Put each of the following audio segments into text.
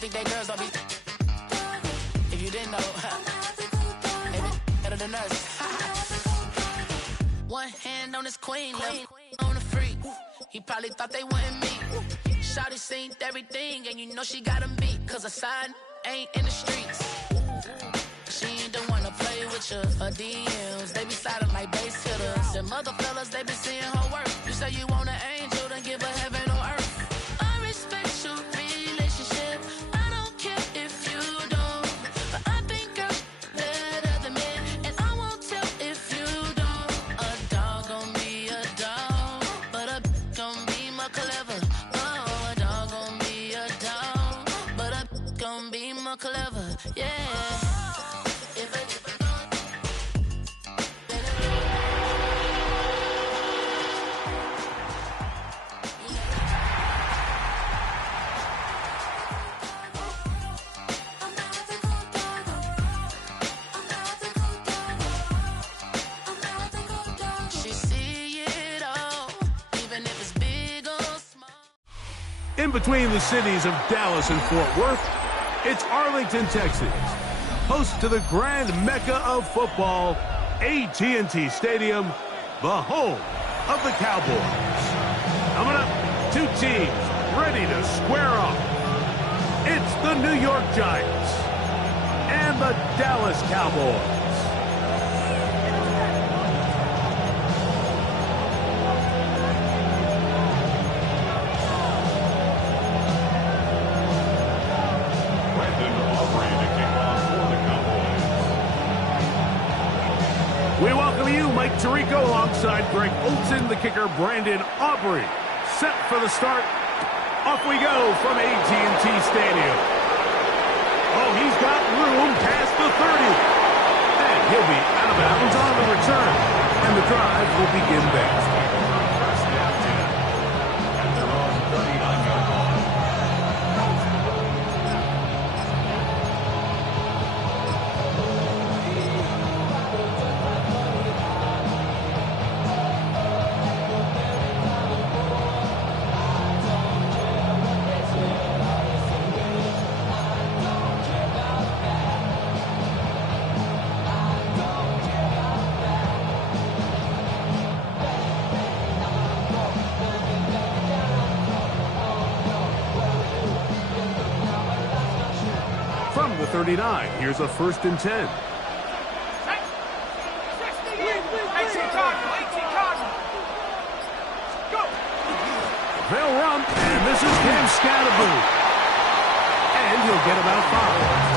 Think they girls don't be. If you didn't know, they been better than us. One hand on his queen, on the freak. He probably thought they wouldn't meet. Shawty seen everything, and you know she got him beat. Cause a sign ain't in the streets. She ain't the one to play with you. Her DMs, they be sliding like base hitters. And mother fellas, they be seeing her work. You say you want an angel, then give her heaven on earth. I respect your relationship. Clever, yeah. She see it all, even if it's big or small. In between the cities of Dallas and Fort Worth, it's Arlington, Texas, host to the grand mecca of football, AT&T Stadium, the home of the Cowboys. Coming up, two teams ready to square off. It's the New York Giants and the Dallas Cowboys. We welcome you, Mike Tirico, alongside Greg Olson, the kicker, Brandon Aubrey. Set for the start. Off we go from AT&T Stadium. Oh, he's got room past the 30. And he'll be out of bounds on the return. And the drive will begin there. First down 10 at their own 39-yard line. From the 39, here's a 1st and 10. They'll run, and this is Cam Scattaboo. And he'll get about 5.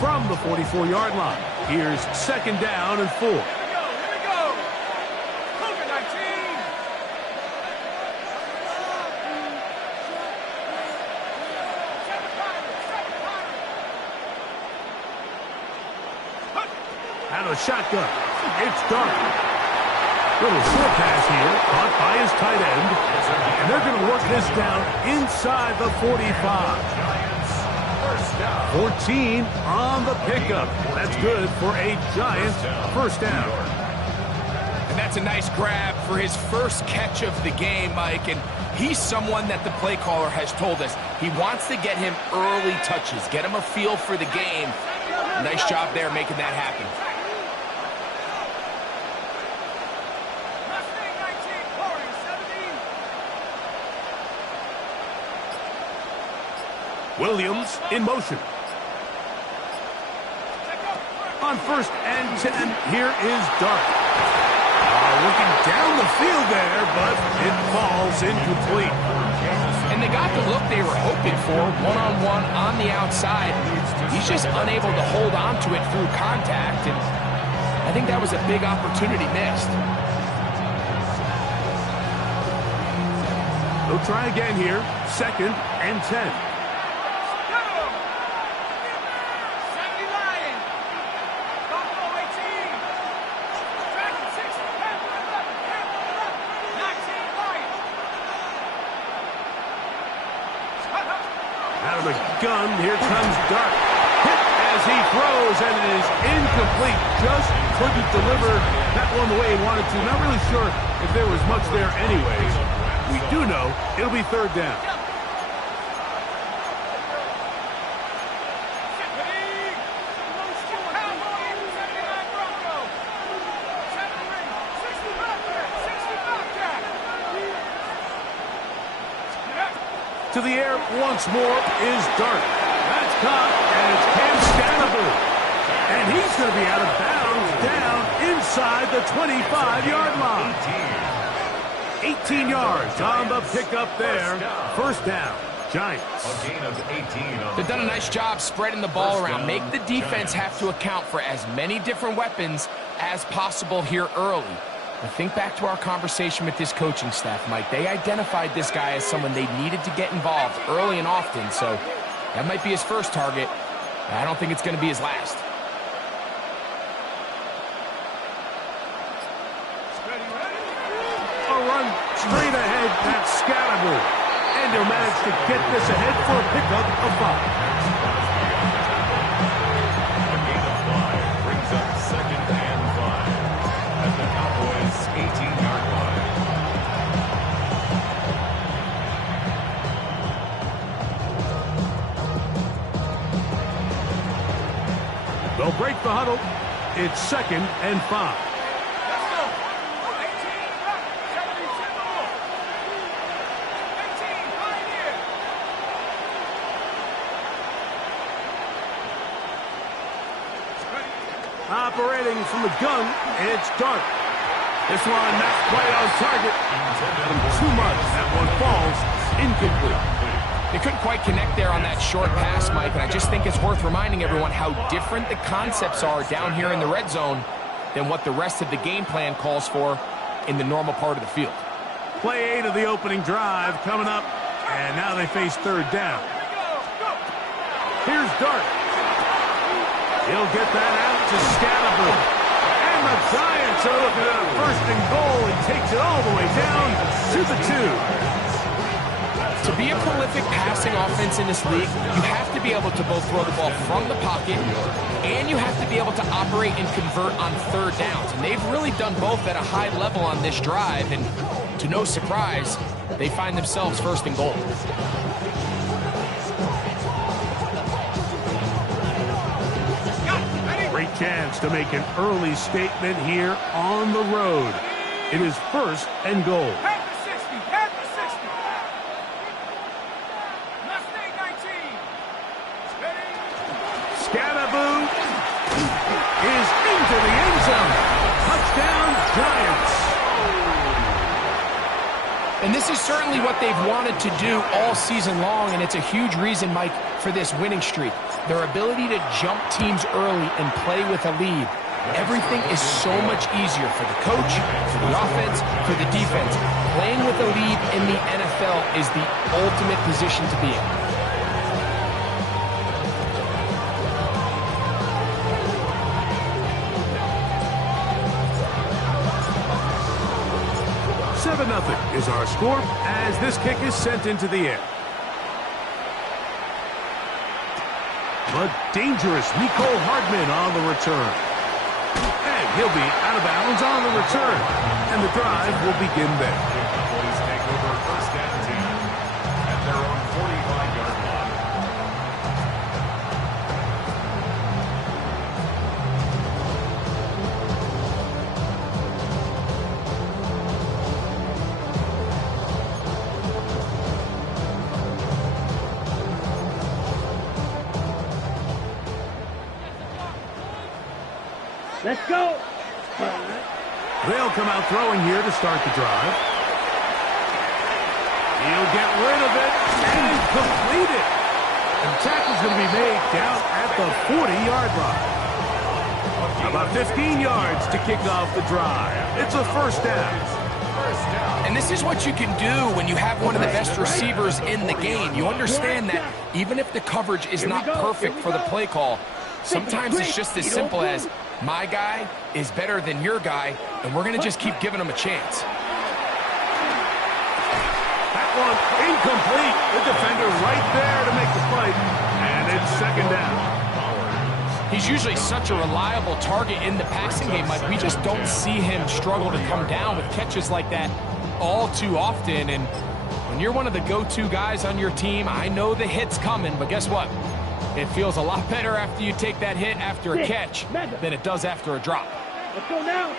From the 44-yard line, here's 2nd down and 4. Here we go. Cougar 19. Out of the shotgun, it's Dark. Little short pass here, caught by his tight end. And they're going to work this down inside the 45. 14 on the pickup. That's good for a Giants first down. And that's a nice grab for his first catch of the game, Mike. And he's someone that the play caller has told us he wants to get him early touches, get him a feel for the game. Nice job there making that happen. Williams in motion. On 1st and 10, here is Dark. Looking down the field there, but it falls incomplete. And they got the look they were hoping for, one-on-one on the outside. He's just unable to hold on to it through contact. And I think that was a big opportunity missed. They'll try again here. 2nd and 10. Out of the gun, here comes Dart. Hit as he throws, and it is incomplete. Just couldn't deliver that one the way he wanted to. Not really sure if there was much there anyways. We do know it'll be 3rd down. To the air once more is Dart. That's caught, and it's Cam Scannable. And he's going to be out of bounds down inside the 25-yard line. 18 yards on the pickup there. 1st down, Giants. They've done a nice job spreading the ball around. Make the defense have to account for as many different weapons as possible here early. But think back to our conversation with this coaching staff, Mike. They identified this guy as someone they needed to get involved early and often, so that might be his first target. I don't think it's going to be his last. A run straight ahead, that's Scannable. And he'll manage to get this ahead for a pickup of 5. A gain of 5 brings up 2nd and 5 at the Cowboys' 18-yard line. They'll break the huddle. It's 2nd and 5. Operating from the gun, it's Dart. This one not quite on target. Too much. That one falls incomplete. They couldn't quite connect there on that short pass, Mike, and I just think it's worth reminding everyone how different the concepts are down here in the red zone than what the rest of the game plan calls for in the normal part of the field. Play 8 of the opening drive coming up, and now they face 3rd down. Here's Dart. He'll get that out to Scannable. And the Giants are looking at a 1st and goal. He takes it all the way down to the 2. To be a prolific passing offense in this league, you have to be able to both throw the ball from the pocket and you have to be able to operate and convert on 3rd downs. And they've really done both at a high level on this drive. And to no surprise, they find themselves 1st and goal. Great chance to make an early statement here on the road. It is 1st and goal. Head to 60, head to 60. Mustang 19. Steady. Scannable is into the end zone. Touchdown, Giants. And this is certainly what they've wanted to do all season long, and it's a huge reason, Mike, for this winning streak. Their ability to jump teams early and play with a lead. Everything is so much easier for the coach, for the offense, for the defense. Playing with a lead in the NFL is the ultimate position to be in. Nothing is our score as this kick is sent into the air. But dangerous Nicole Hardman on the return. And he'll be out of bounds on the return. And the drive will begin there. The Cowboys take over 1st and 10 at their own 45-yard line. Let's go. They'll come out throwing here to start the drive. He'll get rid of it and complete it. And the tackle's going to be made down at the 40-yard line. About 15 yards to kick off the drive. It's a first down. And this is what you can do when you have one of the best receivers in the game. You understand that even if the coverage is not perfect for the play call, sometimes it's just as simple as my guy is better than your guy, and we're going to just keep giving him a chance. That one incomplete. The defender right there to make the play, and it's second down. He's usually such a reliable target in the passing game. Like, we just don't see him struggle to come down with catches like that all too often. And when you're one of the go-to guys on your team, I know the hit's coming, but guess what? It feels a lot better after you take that hit after a catch than it does after a drop. Let's go now.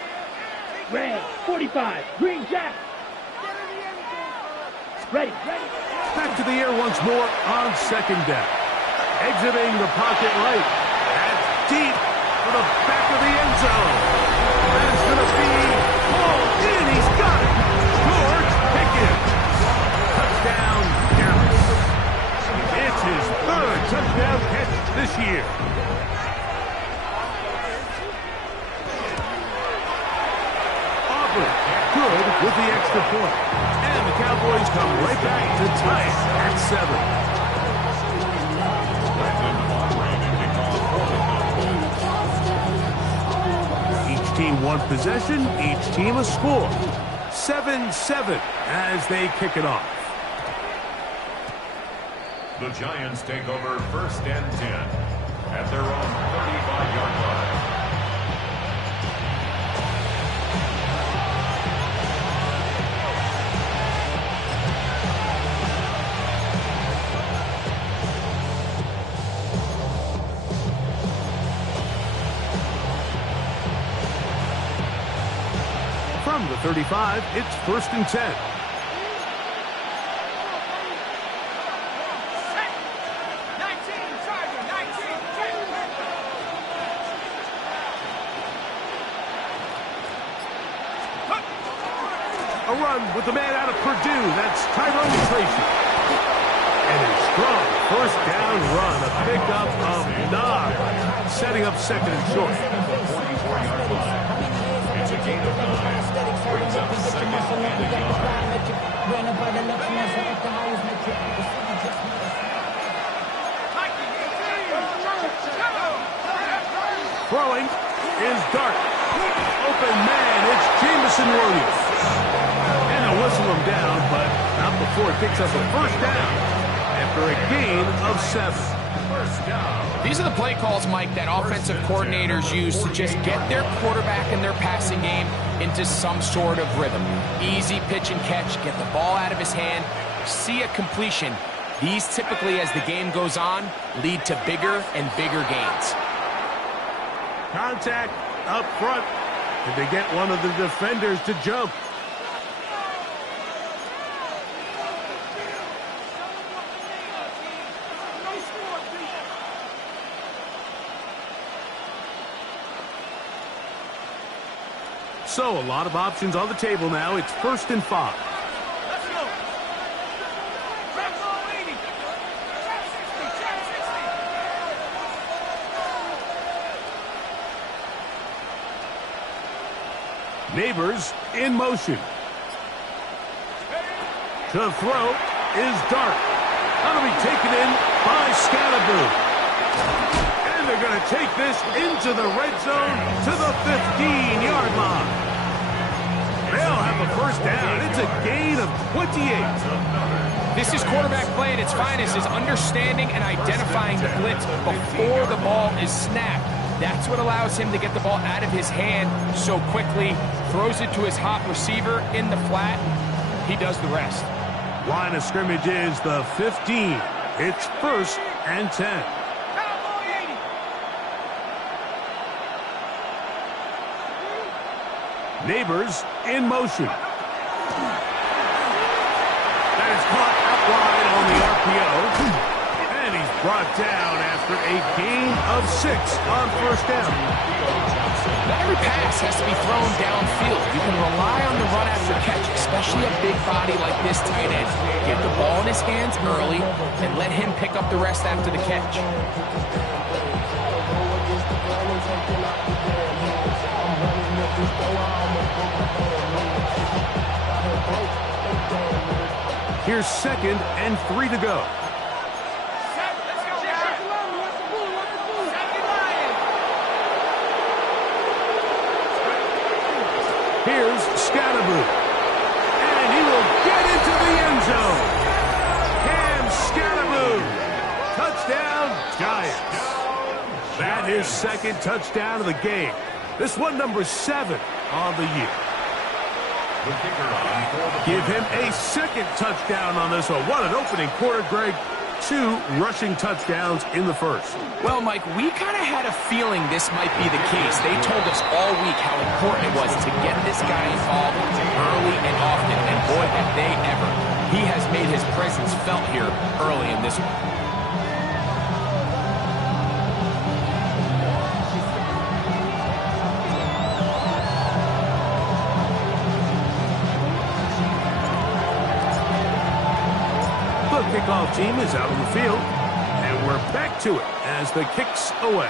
Red, 45, green jack. Ready. Back to the air once more on second down. Exiting the pocket right. That's deep to the back of the end zone. That's going to be pulled in. He's got it. George Pickens. Touchdown, Dallas. It's his third touchdown catch this year. Auburn good with the extra point. And the Cowboys come right back to tie it at 7. Each team one possession, each team a score. 7-7 as they kick it off. The Giants take over first and 10 at their own 35-yard line. From the 35, it's first and 10. A run with the man out of Purdue. That's Tyrone Tracy. And a strong first down run. A pickup of 9. Setting up second and short. 44-yard line. It's a gain of 9. Brings up second and a yard. Throwing is Dart. Open man, it's Jameson Williams. And they'll whistle him down, but not before it picks up a first down after a gain of 7. First down. These are the play calls, Mike, that offensive coordinators use to just get their quarterback and their passing game into some sort of rhythm. Easy pitch and catch, get the ball out of his hand, see a completion. These typically, as the game goes on, lead to bigger and bigger gains. Contact up front. Did they get one of the defenders to jump? So, a lot of options on the table now. It's first and 5. Let's go. Red ball 80. Trap 60. Neighbors in motion. To throw is Dart. That'll be taken in by Scalaboo. And they're going to take this into the red zone to the 15-yard line. They'll have a first down. It's a gain of 28. This is quarterback play at its finest, is understanding and identifying the blitz before the ball is snapped. That's what allows him to get the ball out of his hand so quickly, throws it to his hot receiver in the flat. He does the rest. Line of scrimmage is the 15. It's first and 10. Neighbors in motion. That is caught out wide on the RPO. And he's brought down after a gain of 6 on first down. Not every pass has to be thrown downfield. You can rely on the run after catch, especially a big body like this tight end. Get the ball in his hands early and let him pick up the rest after the catch. Here's 2nd and 3 to go. Here's Scatterboo. And he will get into the end zone. Cam Scatterboo. Touchdown, Giants. That is 2nd touchdown of the game. This one number 7 on the year. Give him a 2nd touchdown on this one. What an opening quarter, Greg. 2 rushing touchdowns in the first. Well, Mike, we kind of had a feeling this might be the case. They told us all week how important it was to get this guy involved early and often, and boy, have they ever. He has made his presence felt here early in this one. Kickoff team is out on the field, and we're back to it as the kick's away.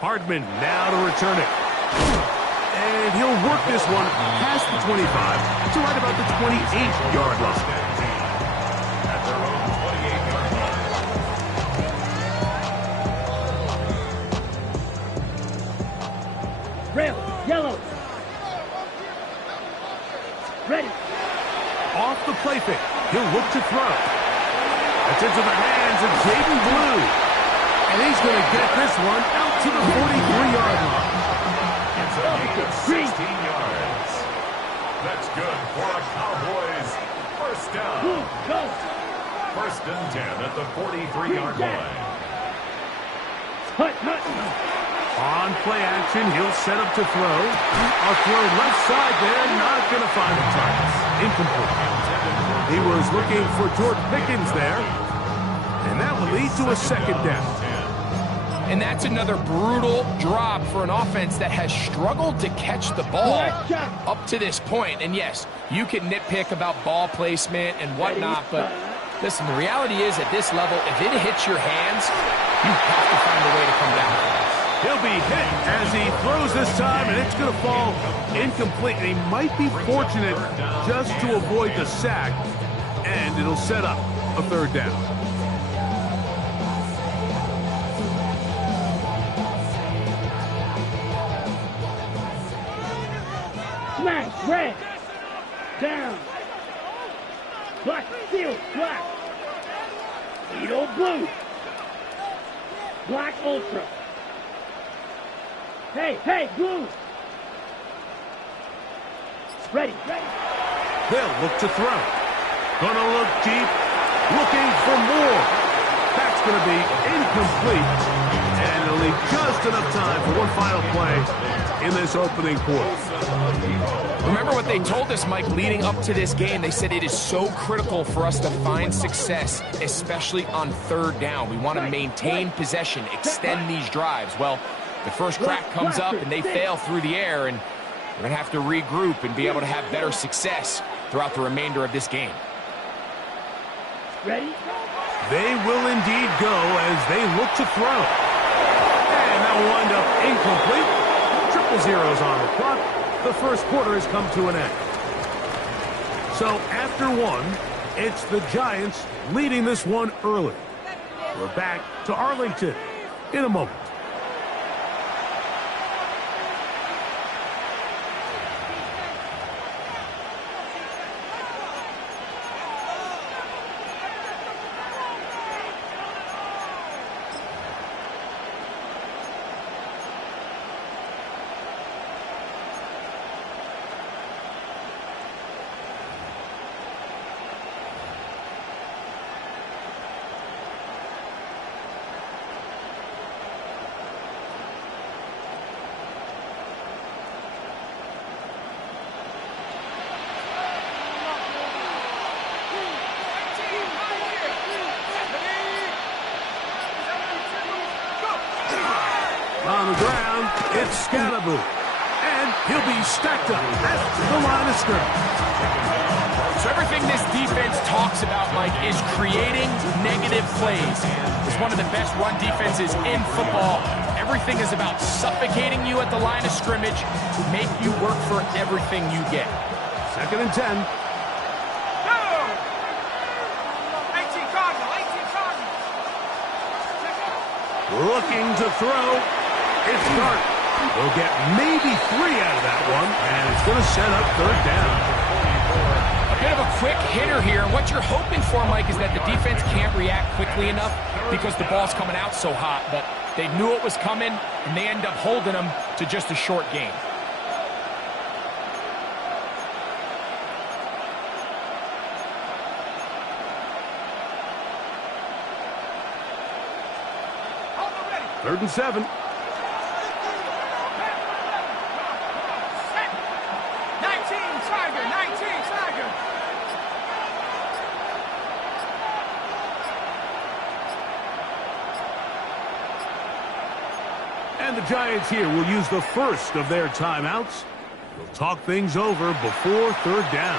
Hardman now to return it. And he'll work this one past the 25 to right about the 28-yard line. At their own 28-yard line. Red, yellow. Ready. Off the play fake. He'll look to throw. That's into the hands of Jaden Blue. And he's going to get this one out to the 43-yard line. It's a gain of 16 yards. That's good for a Cowboys first down. Go. 1st and 10 at the 43-yard line. Hut. On play action, he'll set up to throw. A throw left side there, not going to find the targets. Incomplete. He was looking for George Pickens there, and that will lead to a 2nd down. And that's another brutal drop for an offense that has struggled to catch the ball up to this point. And yes, you can nitpick about ball placement and whatnot, but listen, the reality is at this level, if it hits your hands, you have to find a way to come down. He'll be hit as he throws this time, and it's going to fall incomplete. And he might be fortunate just to avoid the sack, and it'll set up a 3rd down. Smash, red. Down. Black, steel, black. Edo blue. Black ultra. Hey, blue. Ready. They'll look to throw. Gonna look deep, looking for more. That's gonna be incomplete. And it'll leave just enough time for one final play in this opening quarter. Remember what they told us, Mike, leading up to this game. They said it is so critical for us to find success, especially on 3rd down. We want to maintain possession, extend these drives. Well, the first crack comes up and they fail through the air, and we're going to have to regroup and be able to have better success throughout the remainder of this game. Ready? They will indeed go as they look to throw. And that will wind up incomplete. Triple zeros on the clock. The first quarter has come to an end. So after one, it's the Giants leading this one early. We're back to Arlington in a moment. On the ground, it's Scatterboo. And he'll be stacked up at the line of scrimmage. So everything this defense talks about, Mike, is creating negative plays. It's one of the best run defenses in football. Everything is about suffocating you at the line of scrimmage, make you work for everything you get. 2nd and 10. Looking to throw. It's Dart. They'll get maybe 3 out of that one, and it's going to set up third down. A bit of a quick hitter here. What you're hoping for, Mike, is that the defense can't react quickly enough because the ball's coming out so hot. But they knew it was coming, and they end up holding them to just a short gain. Third and 7. 19, Tiger, 19, Tiger. And the Giants here will use the first of their timeouts. They'll talk things over before third down.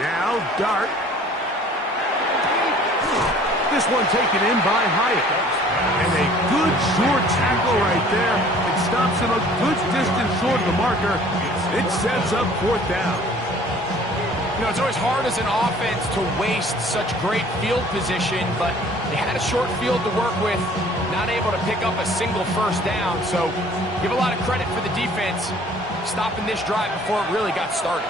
Now Dart. This one taken in by Hyatt. And a good short tackle right there. It stops him a good distance short of the marker. It sets up fourth down. You know, it's always hard as an offense to waste such great field position, but they had a short field to work with, not able to pick up a single first down. So give a lot of credit for the defense stopping this drive before it really got started.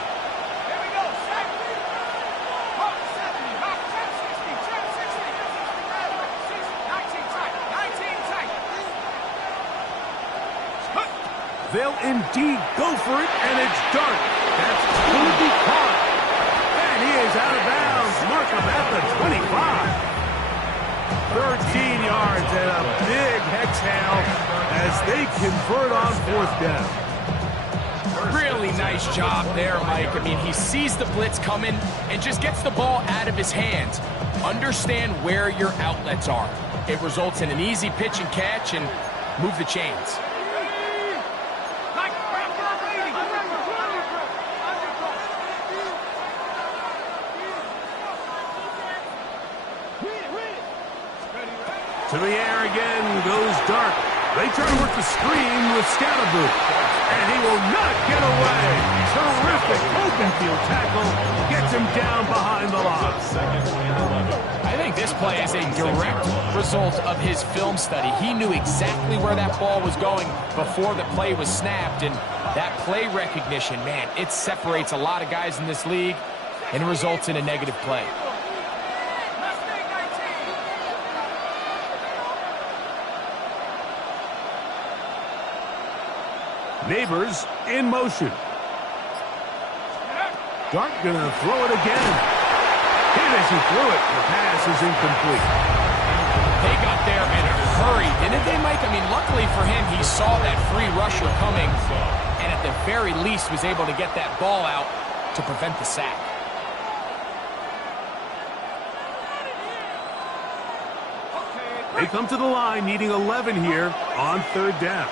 They'll indeed go for it, and it's Dart. That's going to be caught. And he is out of bounds. Mark him at the 25. 13 yards and a big exhale as they convert on fourth down. Really nice job there, Mike. I mean, he sees the blitz coming and just gets the ball out of his hands. Understand where your outlets are. It results in an easy pitch and catch and move the chains. To the air again goes Dart. They try to work the screen with Scatterboo. And he will not get away. Terrific open field tackle. Gets him down behind the line. I think this play is a direct result of his film study. He knew exactly where that ball was going before the play was snapped. And that play recognition, man, it separates a lot of guys in this league and results in a negative play. Neighbors in motion. Dart gonna throw it again. Hit as he threw it. The pass is incomplete. They got there in a hurry, didn't they, Mike? I mean, luckily for him, he saw that free rusher coming and at the very least was able to get that ball out to prevent the sack. They come to the line needing 11 here on third down.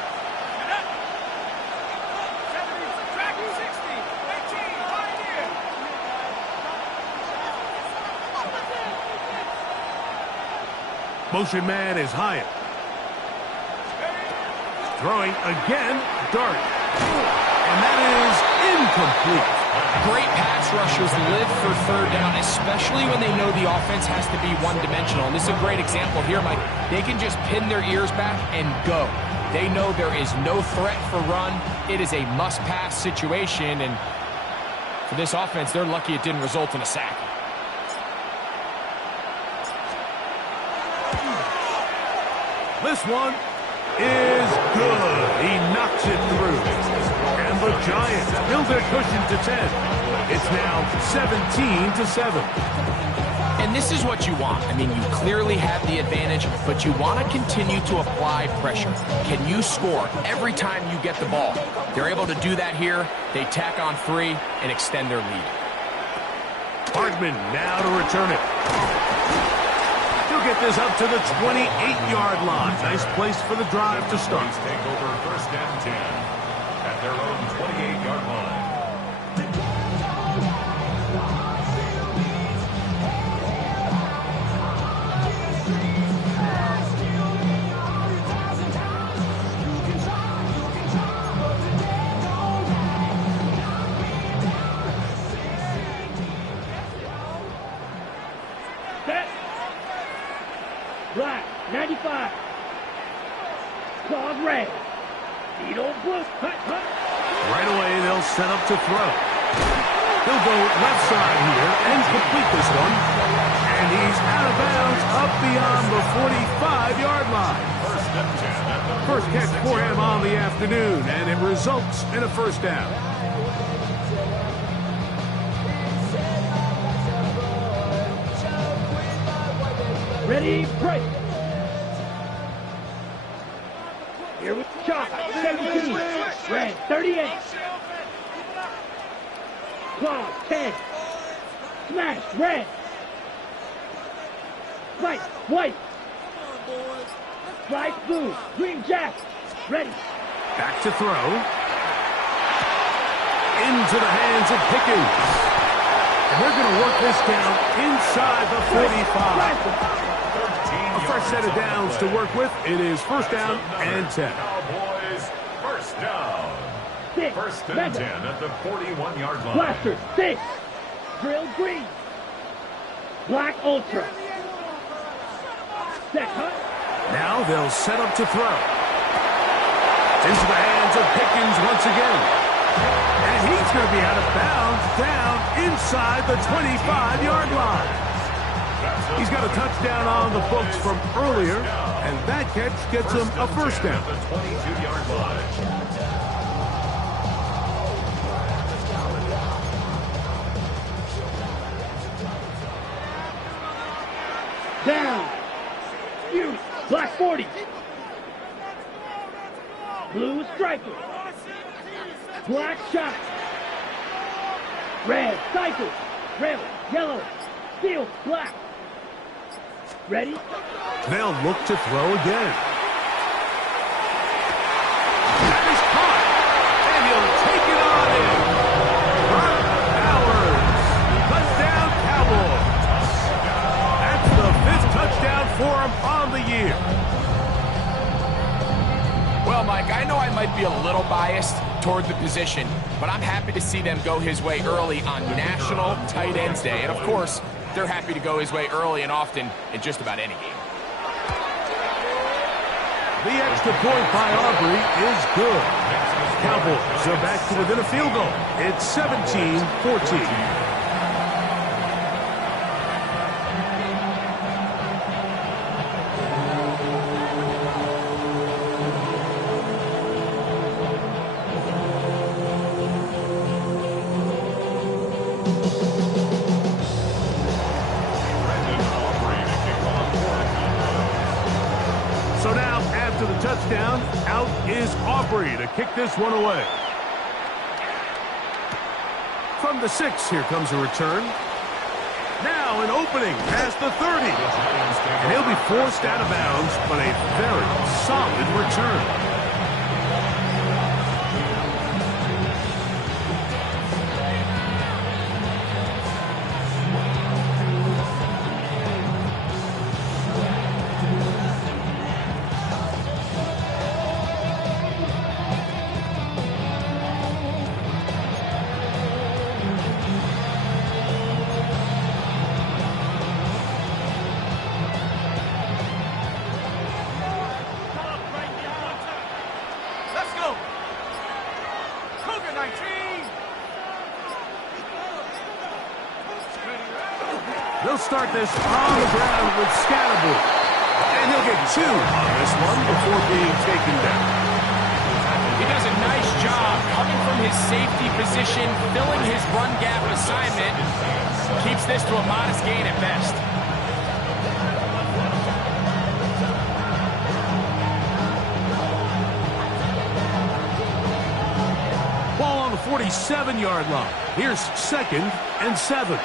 Motion man is Hyatt. Throwing again, Dart. And that is incomplete. Great pass rushers live for third down, especially when they know the offense has to be one-dimensional. And this is a great example here, Mike. They can just pin their ears back and go. They know there is no threat for run. It is a must-pass situation, and for this offense, they're lucky it didn't result in a sack. This one is good. He knocks it through. And the Giants build their cushion to 10. It's now 17-7. And this is what you want. I mean, you clearly have the advantage, but you want to continue to apply pressure. Can you score every time you get the ball? They're able to do that here. They tack on 3 and extend their lead. Hardman now to return it. He'll get this up to the 28-yard line. Nice place for the drive to start. Take over first and 10 at their own 28-yard line. Black, 95. Claws red. Needle blue. Hut, hut. Right away, they'll set up to throw. He'll go left side here and complete this one. And he's out of bounds up beyond the 45-yard line. First catch for him on the afternoon, and it results in a first down. Ready, break. Here with Chalk, 17. Red, 38. Claw, 10. Smash, red. Fight, white. Fly, blue. Green jack. Ready. Back to throw. Into the hands of Pickens. And they're going to work this down inside the 45. A fresh set of downs to work with. It is first down and 10. Cowboys, first down. Six. First and 10 at the 41-yard line. Blaster, 6. Drill green. Black ultra. Set cut. Now they'll set up to throw. Into the hands of Pickens once again. And he's going to be out of bounds down inside the 25-yard line. He's got a touchdown on the books from earlier, and that catch gets him a first down. The 22-yard line. Down. You. Black 40. Blue striker. Black shot. Red cycle. Red, yellow, steel, black. Ready? They'll look to throw again. That is caught, and he'll take it on in. Brock Bowers, touchdown Cowboys. That's the 5th touchdown for him on the year. Well, Mike, I know I might be a little biased toward the position, but I'm happy to see them go his way early on National Tight Ends Day. And, of course, they're happy to go his way early and often in just about any game. The extra point by Aubrey is good. Cowboys are back to within a field goal. It's 17-14. Touchdown, out is Aubrey to kick this one away. From the 6, here comes a return. Now an opening past the 30. And he'll be forced out of bounds, but a very solid return. They'll start this on the ground with Scatterboard. And he'll get 2 on this one before being taken down. He does a nice job coming from his safety position, filling his run gap assignment. Keeps this to a modest gain at best. Ball on the 47-yard line. Here's 2nd and 7.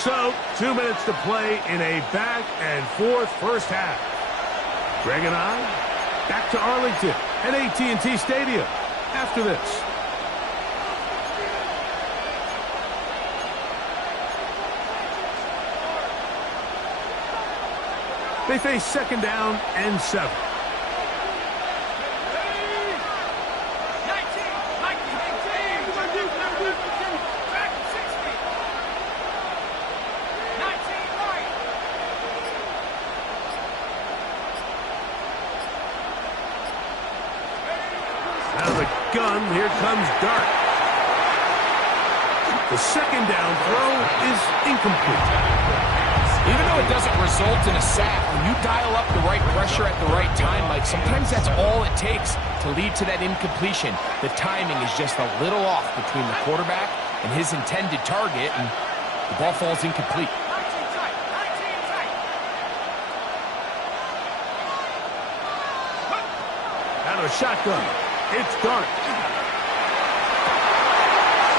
So, 2 minutes to play in a back-and-forth first half. Greg and I, back to Arlington at AT&T Stadium after this. They face second down and 7. Out of the gun, here comes Dart. The second down throw is incomplete. Even though it doesn't result in a sack, when you dial up the right pressure at the right time, Mike, sometimes that's all it takes to lead to that incompletion. The timing is just a little off between the quarterback and his intended target, and the ball falls incomplete. Out of a shotgun, it's Dart.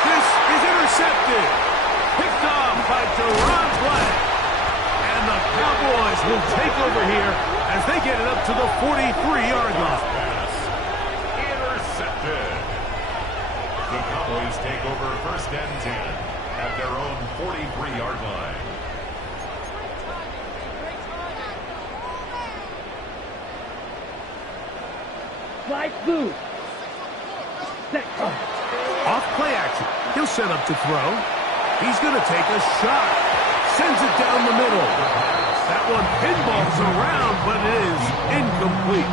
This is intercepted. Picked off by Deron Black. And the Cowboys will take over here as they get it up to the 43-yard line. Intercepted. The Cowboys take over first and 10 at their own 43-yard line. Slide through. Off play action. He'll set up to throw. He's going to take a shot. Sends it down the middle. That one pinballs around, but it is incomplete.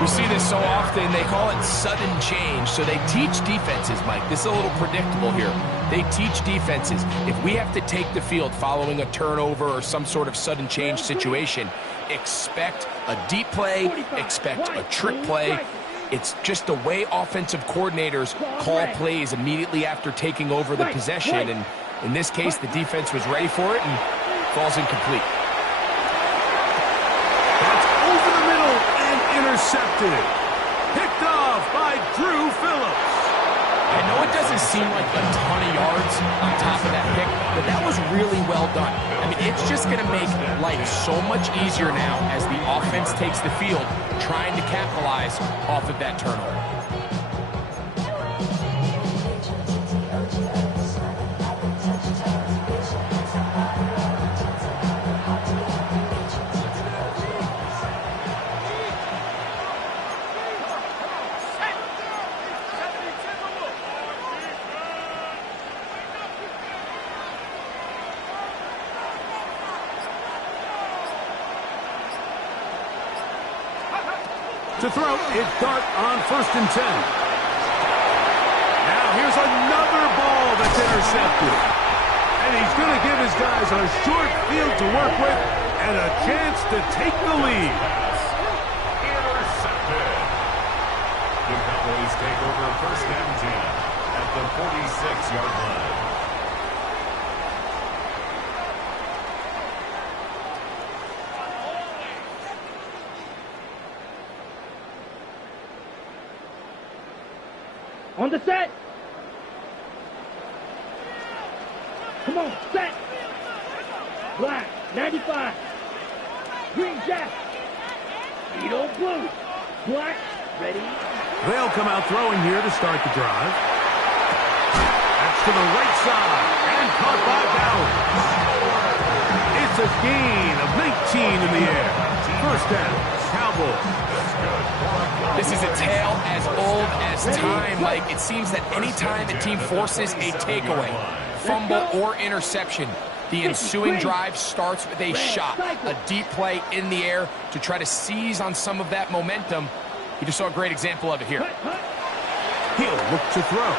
We see this so often, they call it sudden change. So they teach defenses, Mike. This is a little predictable here. They teach defenses. If we have to take the field following a turnover or some sort of sudden change situation, expect a deep play, expect a trick play. It's just the way offensive coordinators call plays immediately after taking over the possession. And in this case, the defense was ready for it and falls incomplete. That's over the middle and intercepted. Picked off by Drew Phillips. I know it doesn't seem like a ton of yards on top of that pick, but that was really well done. I mean, it's just going to make life so much easier now as the offense takes the field, trying to capitalize off of that turnover. To throw, it's Dart on first and 10. Now here's another ball that's intercepted. And he's going to give his guys a short field to work with and a chance to take the lead. Intercepted. The Cowboys take over first and 10 at the 46-yard line. On the set. Come on, set. Black, 95. Green Jack. Edo Blue. Black, ready. They'll come out throwing here to start the drive. That's to the right side and caught by Bowers. It's a gain of 19 in the air. First down, Cowboys. This is a tale as old as time. Like, it seems that any time a team forces a takeaway, fumble, or interception, the ensuing drive starts with a shot, a deep play in the air to try to seize on some of that momentum. You just saw a great example of it here. He'll look to throw.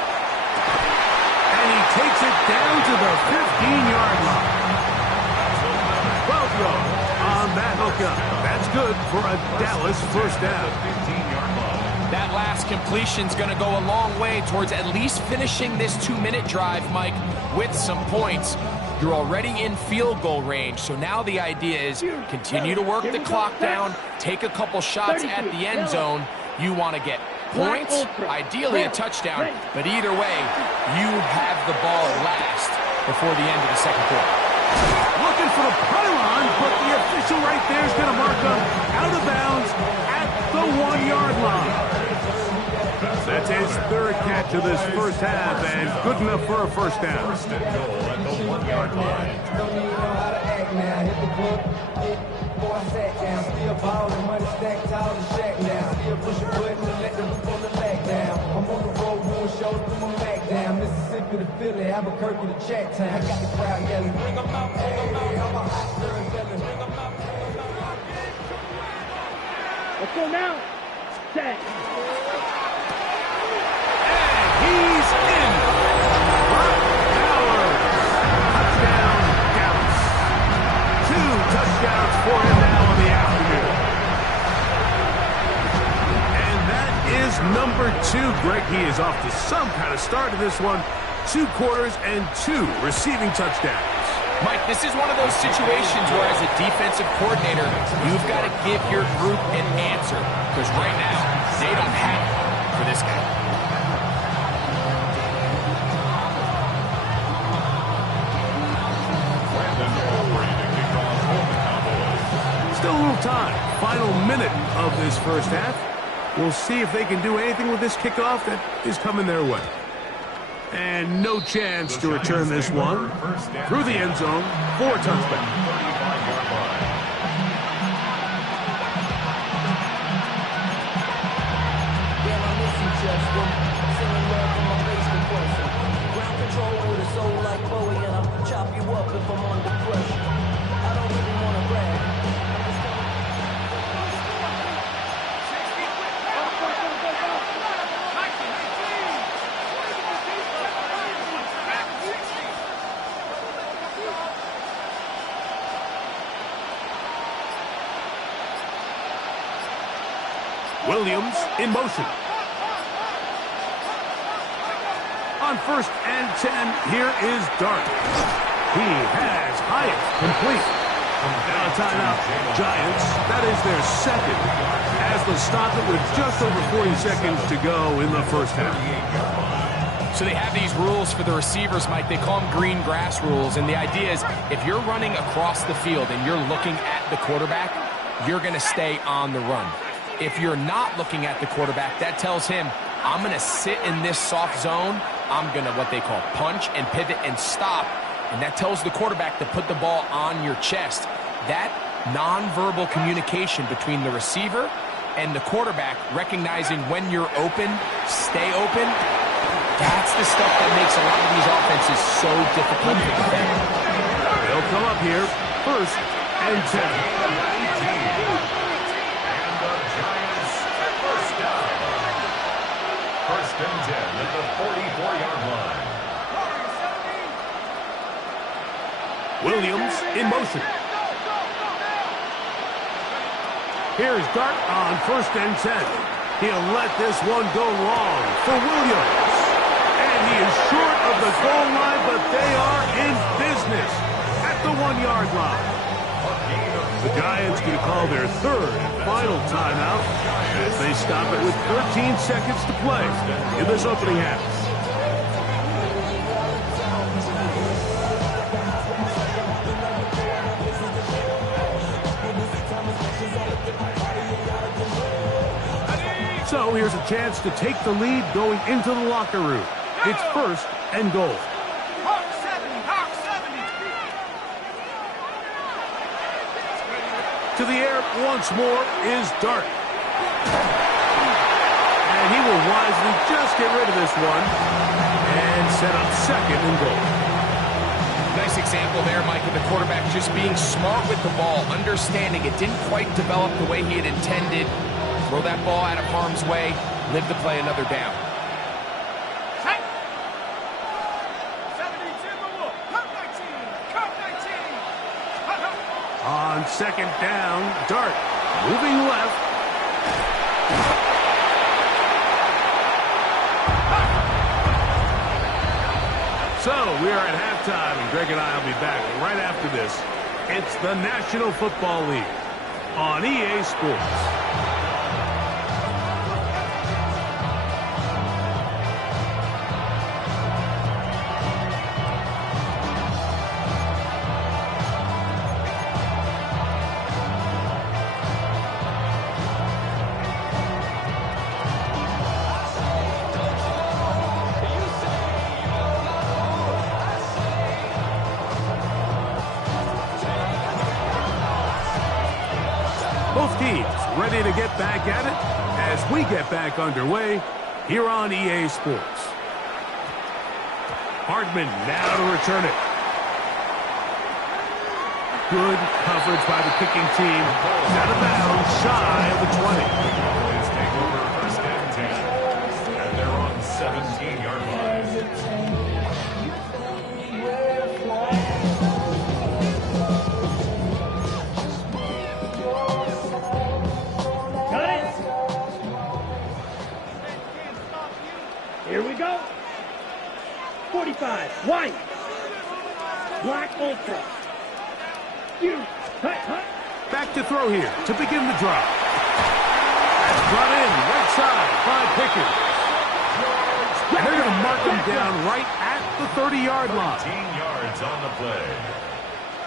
And he takes it down to the 15-yard line. Well thrown on that hookup. That's good for a Dallas first down. That last completion's going to go a long way towards at least finishing this 2-minute drive, Mike, with some points. You're already in field goal range, so now the idea is continue to work the clock down, take a couple shots at the end zone. You want to get points, ideally a touchdown, but either way, you have the ball last before the end of the second quarter. Looking for the pylon, but the official right there is going to mark him out of bounds at the 1-yard line. That's his third catch of this first half, and good enough for a first down. First and goal at the 1-yard line. Don't even know how to act now. Hit the club, before I sat down. Still ballin', money stacked tall and shack now. Still pushing buttons and let the roof on the lag down. I'm on the road doing shows, put my back down. Mississippi to Philly, Albuquerque to Chattown. I got the crowd yelling, bring 'em out, hey, I'm a hot girl yelling, bring 'em out. Let's go now. Set. He's in. Brock Bowers. Touchdown, Dallas. 2 touchdowns for him now in the afternoon. And that is number 2. Greg, he is off to some kind of start to this one. 2 quarters and 2 receiving touchdowns. Mike, this is one of those situations where as a defensive coordinator, you've got to give your group an answer. Because right now, they don't have it for this guy. Still a little time. Final minute of this first half. We'll see if they can do anything with this kickoff that is coming their way. And no chance to return this one through the end zone for a touchback. Ground control with a soul like Bowie, and I'll chop you up if I'm under pressure. I don't really want to brag. Williams in motion. On 1st and 10, here is Dart. He has Hyatt complete. Now a timeout, Giants. That is their second, as they'll stop it with just over 40 seconds to go in the first half. So they have these rules for the receivers, Mike. They call them green grass rules. And the idea is if you're running across the field and you're looking at the quarterback, you're going to stay on the run. If you're not looking at the quarterback, that tells him, I'm going to sit in this soft zone. I'm going to what they call punch and pivot and stop. And that tells the quarterback to put the ball on your chest. That nonverbal communication between the receiver and the quarterback, recognizing when you're open, stay open, that's the stuff that makes a lot of these offenses so difficult to defend. They'll come up here, 1st and 10. First and 10 at the 44-yard line. Williams in motion. Here's Dart on 1st and 10. He'll let this one go long for Williams. And he is short of the goal line, but they are in business at the 1-yard line. The Giants going to call their 3rd and final timeout as they stop it with 13 seconds to play in this opening half. So here's a chance to take the lead going into the locker room. It's 1st and goal. Hawk 70, Hawk 70. To the air once more is Dart. And he will wisely just get rid of this one and set up 2nd and goal. Nice example there, Mike, of the quarterback just being smart with the ball, understanding it didn't quite develop the way he had intended. Throw that ball out of harm's way, live to play another down. Set. 72, Count 19, Count 19. On 2nd down, Dart moving left. So we are at halftime, and Greg and I will be back right after this. It's the National Football League on EA Sports. teams ready to get back at it as we get back underway here on EA Sports. Hardman now to return it. Good coverage by the kicking team. Out of bounds, shy of the 20. Cowboys take over first and 10. And they're on 17-yard line. Got it. Here we go. 45, white. Black ultra. You, hut, hut. Back to throw here to begin the drive. That's brought in right side by Pickens. And they're going to mark him down right at the 30-yard line. 15 yards on the play.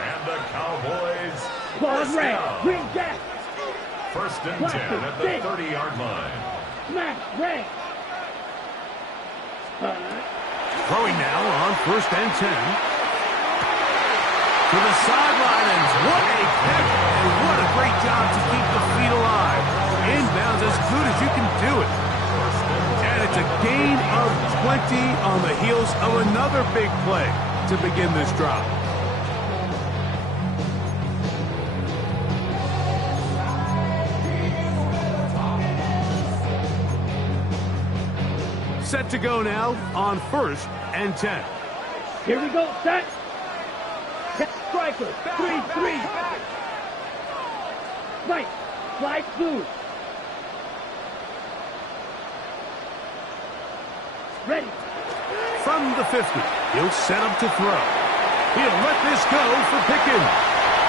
And the Cowboys Ball's first red. down. Green jack. First and 10 at the 30-yard line. Smash red. Throwing now on first and 10. To the sideline, and what a catch, and what a great job to keep the feet alive. Inbounds as good as you can do it. And it's a gain of 20 on the heels of another big play to begin this drive. Set to go now on first and 10. Here we go, set. Striker, 3-3. Right, slide blue. Ready. From the 50, he'll set up to throw. He'll let this go for Pickens.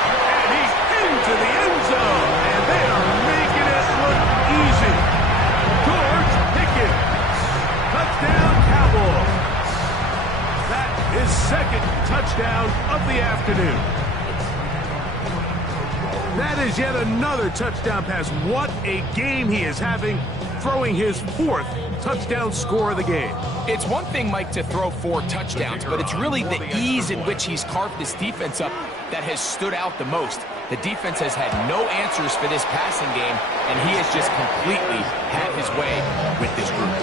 And he's into the end zone. And they are making it look easy. George Pickens. Touchdown, Cowboys. That is second touchdown of the afternoon. That is yet another touchdown pass. What a game he is having, throwing his fourth touchdown score of the game. It's one thing, Mike, to throw 4 touchdowns, but it's really the ease in which he's carved this defense up that has stood out the most. The defense has had no answers for this passing game, and he has just completely had his way with this group.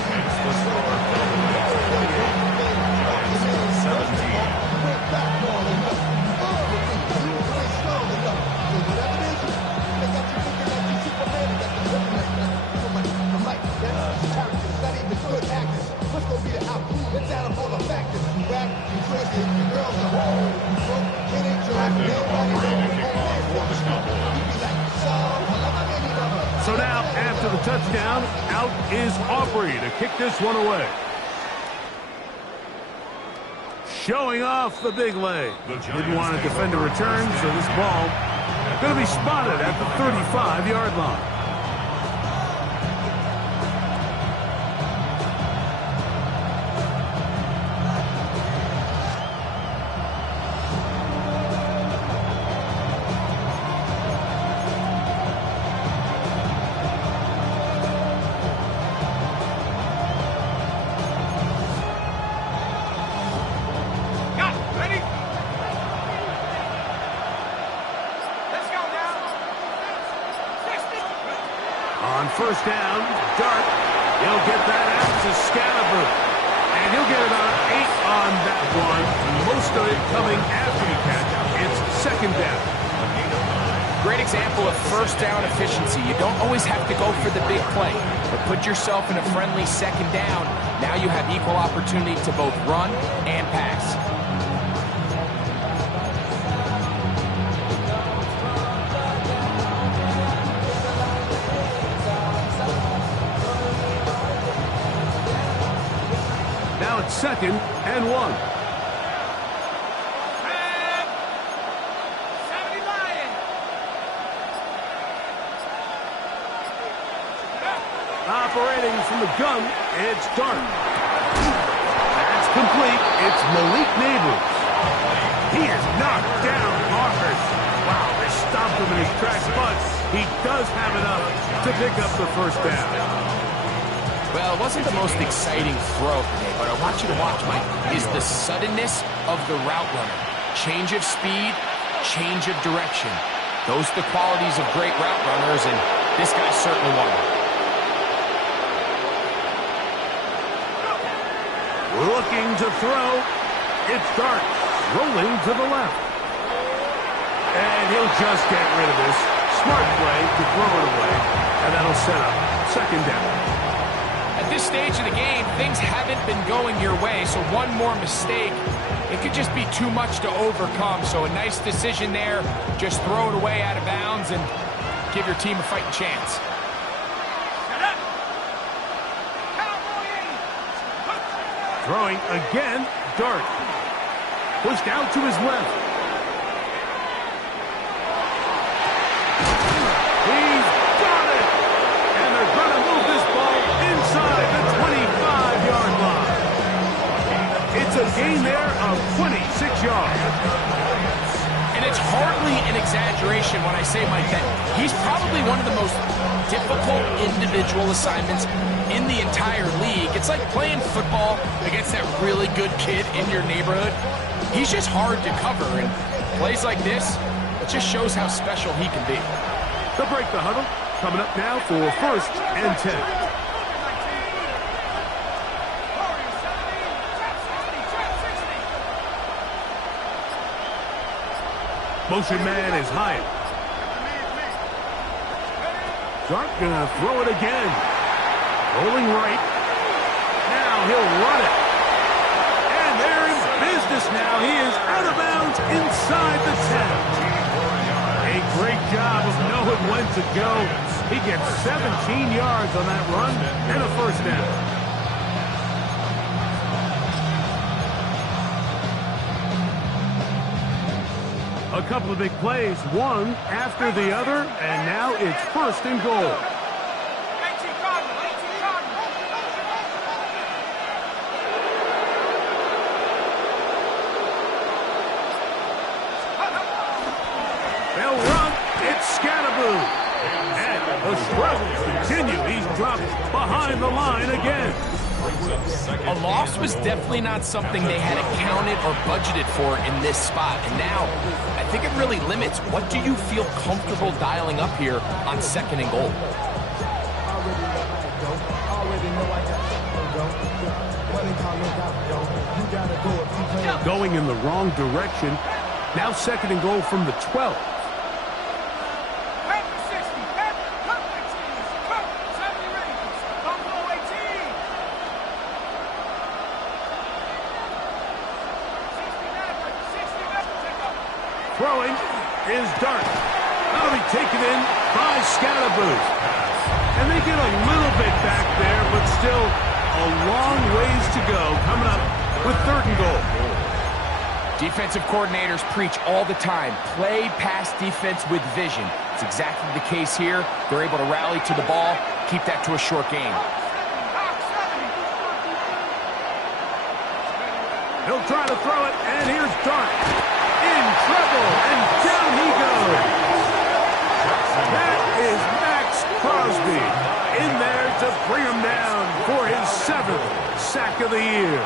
So now, after the touchdown, out is Aubrey to kick this one away. Showing off the big leg. Didn't want to defend a return, so this ball going to be spotted at the 35-yard line. First down, Dart. He'll get that out to Scalabur. And he'll get about 8 on that one. Most of it coming after the catch. It's second down. Great example of first down efficiency. You don't always have to go for the big play, but put yourself in a friendly second down. Now you have equal opportunity to both run and pass. Second and 1. Operating from the gun, it's Dart. That's complete. It's Malik Neighbors. He is knocked down hard. Wow, they stopped him in his tracks, but he does have enough to pick up the first down. Well, it wasn't the most exciting throw today, but I want you to watch, Mike, is the suddenness of the route runner. Change of speed, change of direction. Those are the qualities of great route runners, and this guy's certainly one of them. Looking to throw. It's Dart, rolling to the left. And he'll just get rid of this. Smart play to throw it away. And that'll set up second down. At this stage of the game, things haven't been going your way, so one more mistake, it could just be too much to overcome. So a nice decision there. Just throw it away out of bounds and give your team a fighting chance. Throwing again, Dart. Pushed out to his left. He's got it! And they're going to move this ball inside the 25-yard line. It's a gain there of 26 yards. And it's hardly an exaggeration when I say, Mike, that he's probably one of the most difficult individual assignments in the entire league. It's like playing football against that really good kid in your neighborhood. He's just hard to cover, and plays like this, it just shows how special he can be. They'll break the huddle. Coming up now for 1st and 10. Motion man is Hyatt. Dart gonna throw it again. Rolling right. Now he'll run it. And they're in business now. He is out of bounds inside the 10. A great job of knowing when to go. He gets 17 yards on that run and a first down. A couple of big plays, one after the other, and now it's 1st and goal. They'll run. It's Scatterboo. And the struggles continue. He's dropped behind the line again. A loss was definitely not something they had accounted or budgeted for in this spot. And now, I think it really limits what do you feel comfortable dialing up here on 2nd and goal. Going in the wrong direction. Now 2nd and goal from the 12. Throwing is Dart. That'll be taken in by Scatterboo. And they get a little bit back there, but still a long ways to go coming up with 3rd and goal. Defensive coordinators preach all the time, play pass defense with vision. It's exactly the case here. They're able to rally to the ball, keep that to a short game. He'll try to throw it, and here's Dart. In trouble, and down he goes. That is Max Crosby in there to bring him down for his 7th sack of the year.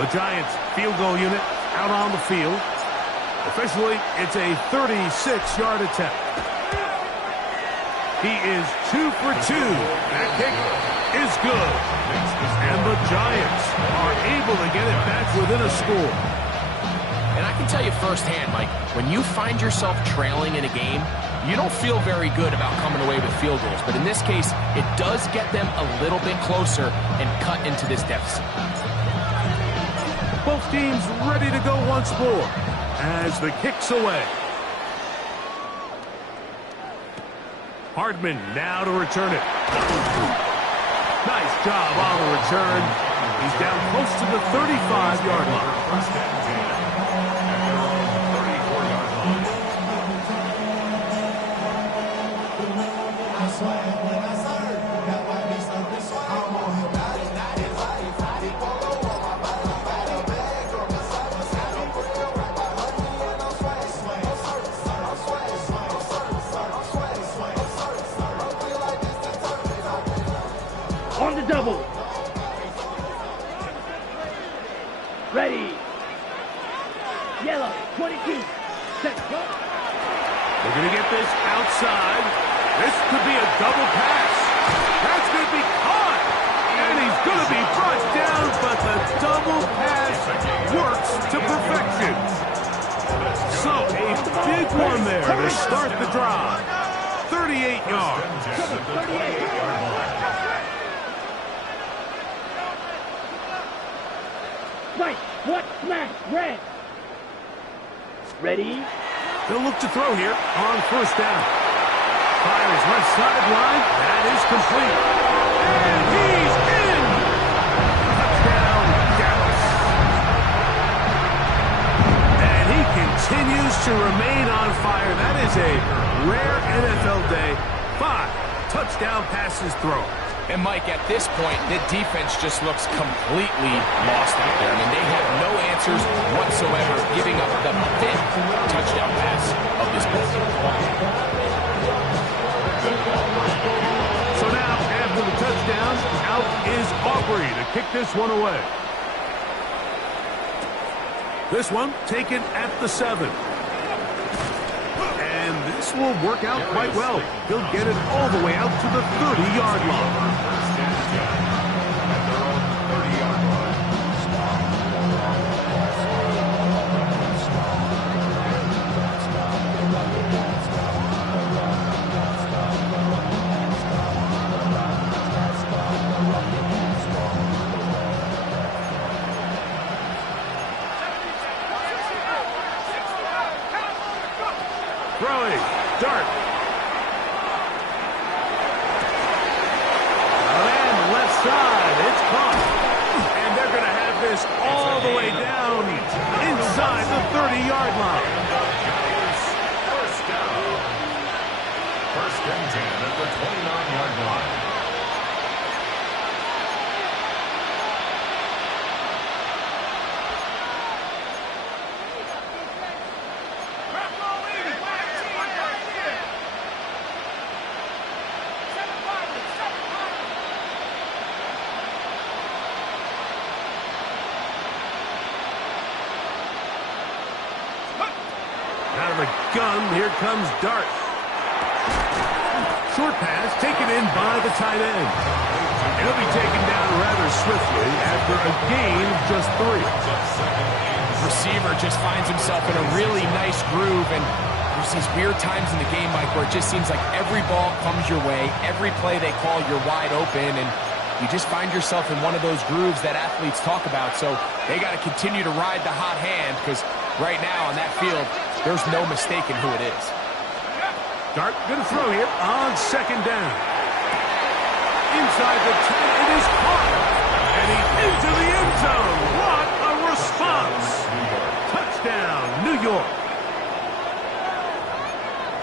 The Giants field goal unit out on the field. Officially, it's a 36-yard attempt. He is 2 for 2. That kick is good. And the Giants are able to get it back within a score. And I can tell you firsthand, Mike, when you find yourself trailing in a game, you don't feel very good about coming away with field goals. But in this case, it does get them a little bit closer and cut into this deficit. Both teams ready to go once more as the kick's away. Hardman now to return it. Nice job on the return. He's down close to the 35-yard line. On the double. Ready. yellow, 22. Set, go. They're going to get this outside. This could be a double pass. That's going to be caught. And he's going to be brought down, but the double pass works to perfection. So a big one there to start the drive. 38 yards. Right, what, smash, red. Ready? They'll look to throw here on first down. Fires left sideline. That is complete. And he's in. Touchdown, Dallas. And he continues to remain on fire. That is a rare NFL day. 5 touchdown passes thrown. And, Mike, at this point, the defense just looks completely lost out there. I mean, they have no answers whatsoever, giving up the 5th touchdown pass of this ball. So now, after the touchdown, out is Aubrey to kick this one away. This one taken at the 7. And this will work out quite well. He'll get it all the way out to the 30-yard line. Throwing, Dart. And left side, it's caught. And they're going to have this all the way down inside the 30-yard line. First down. First and 10 at the 29-yard line. Out of the gun, here comes Dart. Short pass taken in by the tight end. He'll be taken down rather swiftly after a gain of just 3. Receiver just finds himself in a really nice groove, and there's these weird times in the game, Mike, where it just seems like every ball comes your way, every play they call, you're wide open, and you just find yourself in one of those grooves that athletes talk about. So they got to continue to ride the hot hand, because right now on that field, there's no mistaking who it is. Dart going to throw here on second down. Inside the 10, it is caught. And he's into the end zone. What a response. Touchdown, New York.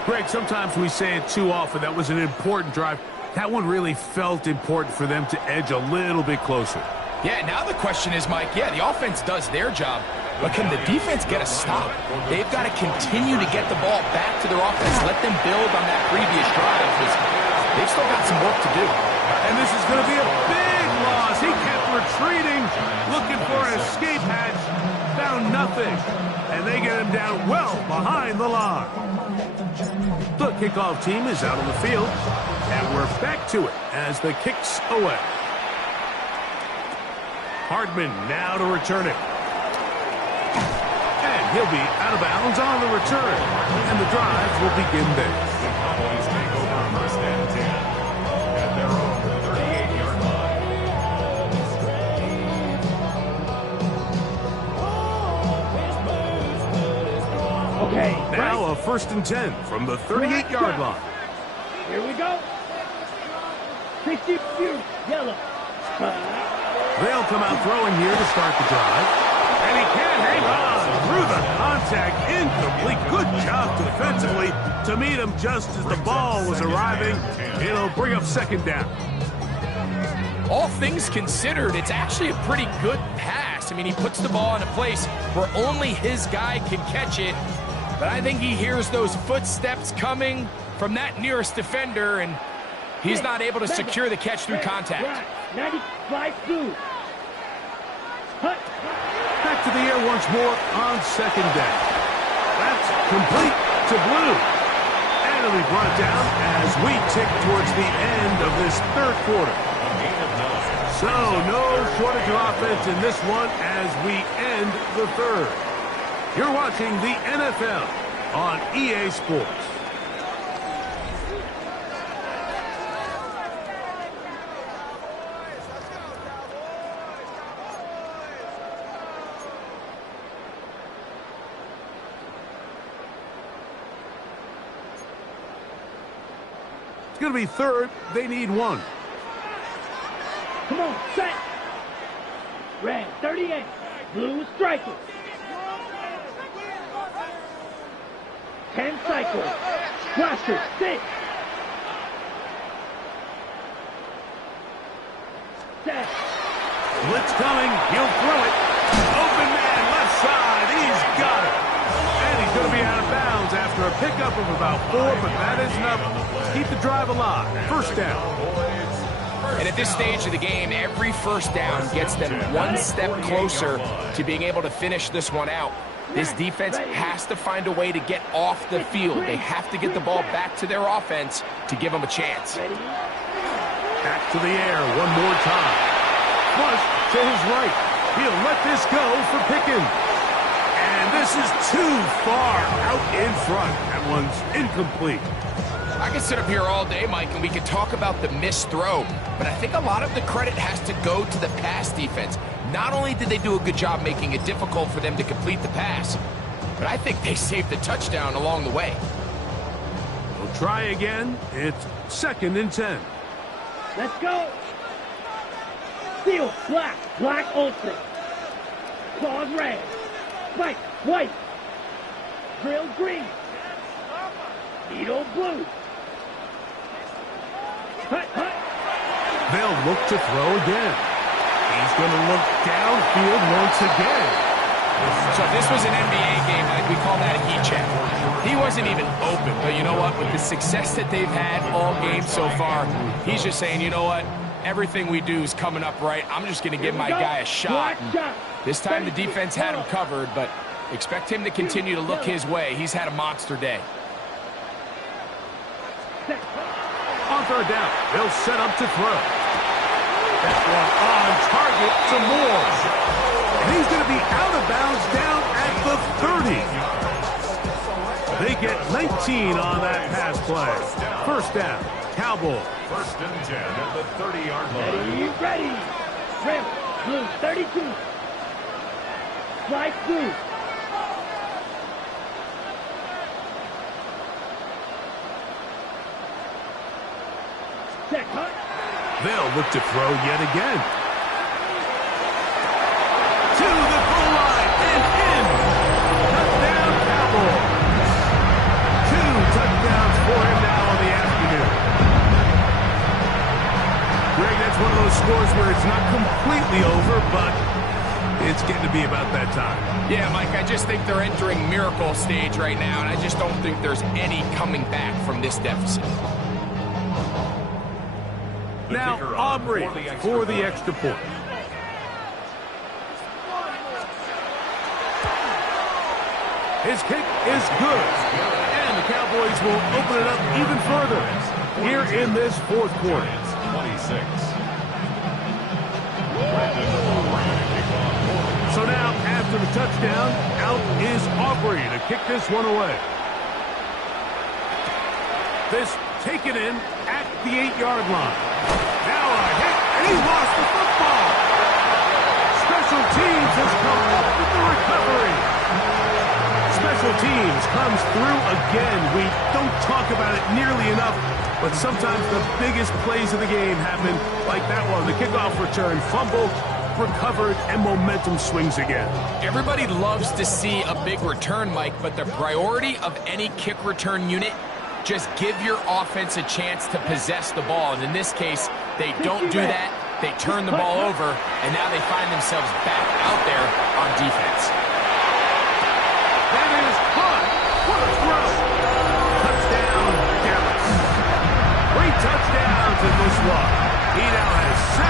Greg, sometimes we say it too often. That was an important drive. That one really felt important for them to edge a little bit closer. Yeah, now the question is, Mike, yeah, the offense does their job, but can the defense get a stop? They've got to continue to get the ball back to their offense, let them build on that previous drive, because they've still got some work to do. And this is going to be a big loss. He kept retreating, looking for an escape hatch, found nothing, and they get him down well behind the line. The kickoff team is out on the field, and we're back to it as the kick's away. Hardman now to return it. And he'll be out of bounds on the return. And the drive will begin there. The Cowboys take over first and 10 at their own 38-yard line. Okay. Now right. a first and 10 from the 38-yard line. Here we go. 60, yellow. They'll come out throwing here to start the drive. And he can't hang on through the contact. Incomplete. Good job defensively to meet him just as the ball was arriving. It'll bring up second down. All things considered, it's actually a pretty good pass. I mean, he puts the ball in a place where only his guy can catch it. But I think he hears those footsteps coming from that nearest defender, and he's not able to secure the catch through contact. 95 blue. Back to the air once more on second down. That's complete to Blue. And it'll be brought down as we tick towards the end of this third quarter. So, no shortage of offense in this one as we end the third. You're watching the NFL on EA Sports. It's going to be third. They need one. Come on, set. Red, 38. Blue striker. 10 cycles. Blaster, 6. Set. Blitz coming. He'll throw it. Open man, left side. He's got it. And he's going to be out of bounds after a pickup of about 4, but that is enough to keep the drive alive. First down. And at this stage of the game, every first down gets them one step closer to being able to finish this one out. This defense has to find a way to get off the field. They have to get the ball back to their offense to give them a chance. Back to the air one more time. Flush to his right. He'll let this go for Pickens. And this is too far out in front. That one's incomplete. I can sit up here all day, Mike, and we can talk about the missed throw, but I think a lot of the credit has to go to the pass defense. Not only did they do a good job making it difficult for them to complete the pass, but I think they saved the touchdown along the way. We'll try again. It's 2nd and 10. Let's go. Steel, black, black ultra. Claws red. Spike, white. Drill green. Needle blue. Hut, hut. They'll look to throw again. He's going to look downfield once again. So if this was an NBA game, like we call that a heat check. He wasn't even open, but you know what? With the success that they've had all game so far, he's just saying, you know what? Everything we do is coming up right. I'm just going to give my guy a shot. This time the defense had him covered, but expect him to continue to look his way. He's had a monster day. On third down, they'll set up to throw. That one on target to Moore. And he's going to be out of bounds down at the 30. They get 19 on that pass play. First down, Cowboys. 1st and 10 at the 30-yard line. Ready. Rim, blue, 32. Slide blue. They'll look to throw yet again. To the goal line and in. Touchdown, Cowboys. 2 touchdowns for him now on the afternoon. Greg, that's one of those scores where it's not completely over, but it's getting to be about that time. Yeah, Mike, I just think they're entering miracle stage right now, and I just don't think there's any coming back from this deficit. Now, Aubrey for the extra point. His kick is good. And the Cowboys will open it up even further here in this fourth quarter. 26. So now, after the touchdown, out is Aubrey to kick this one away. This taken in at the 8-yard line. Now a hit, and he lost the football. Special teams has come up with the recovery. Special teams comes through again. We don't talk about it nearly enough, but sometimes the biggest plays of the game happen like that one. The kickoff return, fumble, recovered, and momentum swings again. Everybody loves to see a big return, Mike, but the priority of any kick return unit, just give your offense a chance to possess the ball. And in this case, they don't do that. They turn the ball over, and now they find themselves back out there on defense. That is caught. What a throw. Touchdown, Dallas. 3 touchdowns in this one. He now has 7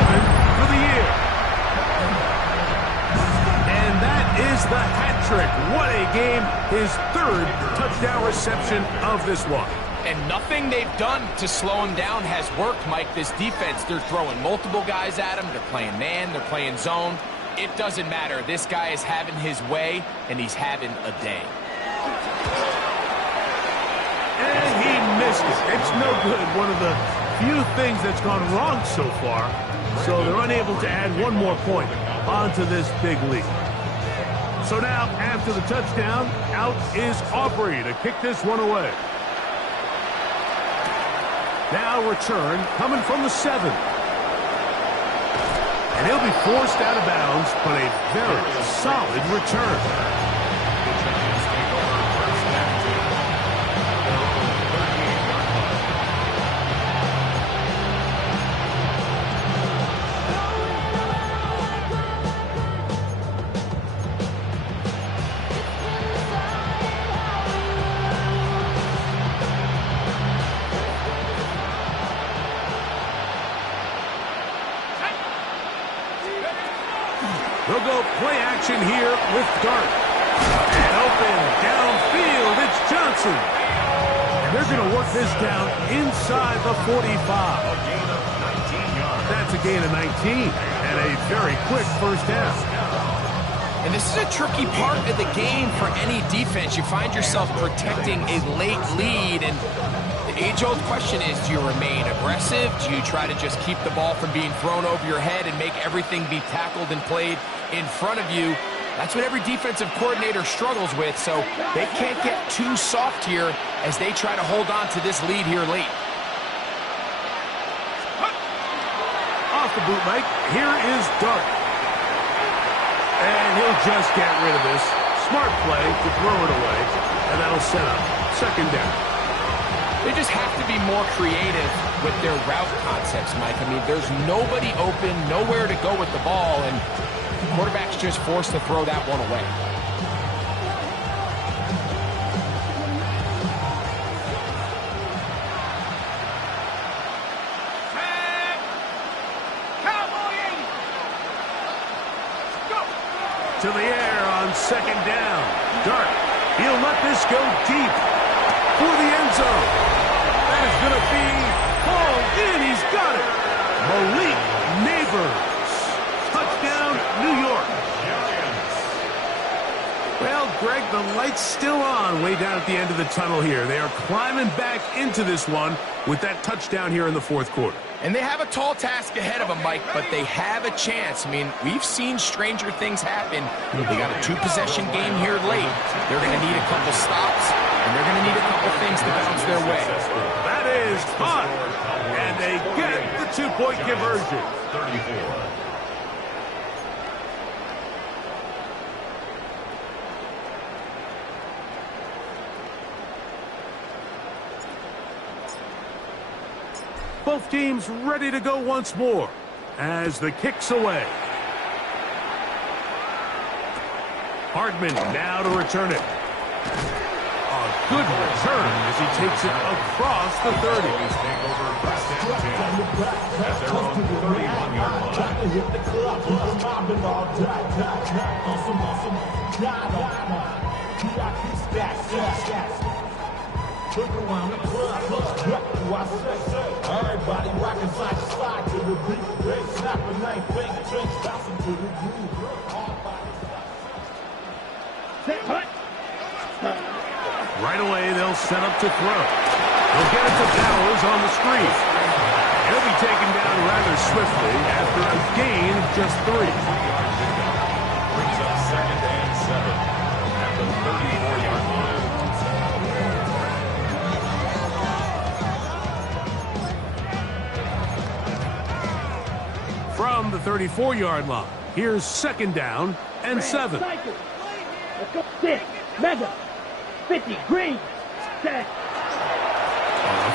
for the year. And that is Patrick, what a game. His third touchdown reception of this one. And nothing they've done to slow him down has worked, Mike. This defense, they're throwing multiple guys at him. They're playing man, they're playing zone. It doesn't matter. This guy is having his way, and he's having a day. And he missed it. It's no good. One of the few things that's gone wrong so far. So they're unable to add one more point onto this big lead. So now, after the touchdown, out is Aubrey to kick this one away. Now return coming from the 7. And he'll be forced out of bounds, but a very solid return. They'll go play action here with Dart. And open downfield, it's Johnson. And they're going to work this down inside the 45. A gain of 19 yards. That's a gain of 19 and a very quick first down. And this is a tricky part of the game for any defense. You find yourself protecting a late lead, and the age-old question is, do you remain aggressive? Do you try to just keep the ball from being thrown over your head and make everything be tackled and played in front of you? That's what every defensive coordinator struggles with, so they can't get too soft here as they try to hold on to this lead here late. Off the bootleg, here is Dart. And he'll just get rid of this. Smart play to throw it away, and that'll set up second down. They just have to be more creative with their route concepts, Mike. I mean, there's nobody open, nowhere to go with the ball, and the quarterback's just forced to throw that one away. To the air on second down. Dart, he'll let this go deep for the end zone. That is going to be hauled in. He's got it. Malik Neighbors. Touchdown, New York. Well, Greg, the light's still on way down at the end of the tunnel here. They are climbing back into this one with that touchdown here in the fourth quarter. And they have a tall task ahead of them, Mike, but they have a chance. I mean, we've seen stranger things happen. They got a two-possession game here late. They're going to need a couple stops, and they're going to need a couple things to bounce their way. That is hot, and they get the two-point conversion. 34. Both teams ready to go once more as the kick's away. Hardman now to return it. A good return as he takes it across the 30. Take over first and 10 at their own 31-yard line. Look around the club, what do I say? Everybody rockin' side to side to the beat. They snapping, ain't fake drinks, bouncing to the groove. Right away, they'll set up to throw. They'll get it to Bowers on the screen. He'll be taken down rather swiftly after a gain of just 3. Brings up second and 7 at the 34-yard line. From the 34-yard line, here's second down and 7. Let's go. 6, Mega, 50, green, set.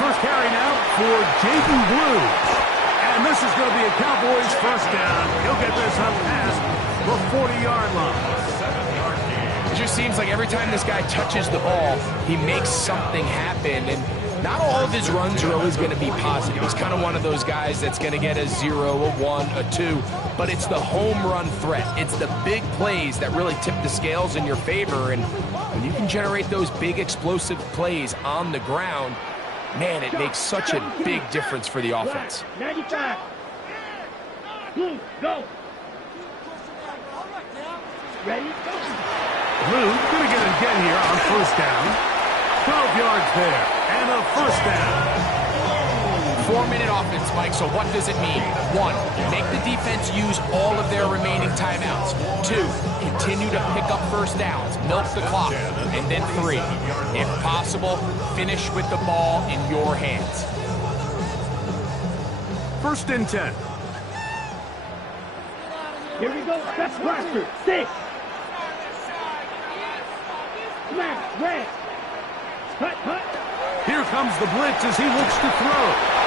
First carry now for Jaden Blue. And this is going to be a Cowboys first down. He'll get this up past the 40-yard line. It just seems like every time this guy touches the ball, he makes something happen. And not all of his runs are always going to be positive. He's kind of one of those guys that's going to get a 0, a 1, a 2. but it's the home run threat. It's the big plays that really tip the scales in your favor, and when you can generate those big explosive plays on the ground, man, it makes such a big difference for the offense. 95. Blue, go. Ready, go. Blue going to get it again here on first down. 12 yards there, and a first down. 4-minute offense, Mike, so what does it mean? 1, make the defense use all of their remaining timeouts. 2, continue to pick up first downs, milk the clock. And then 3, if possible, finish with the ball in your hands. First and 10. Here we go. That's roster. 6. Smash, red. Hut, hut. Here comes the blitz as he looks to throw.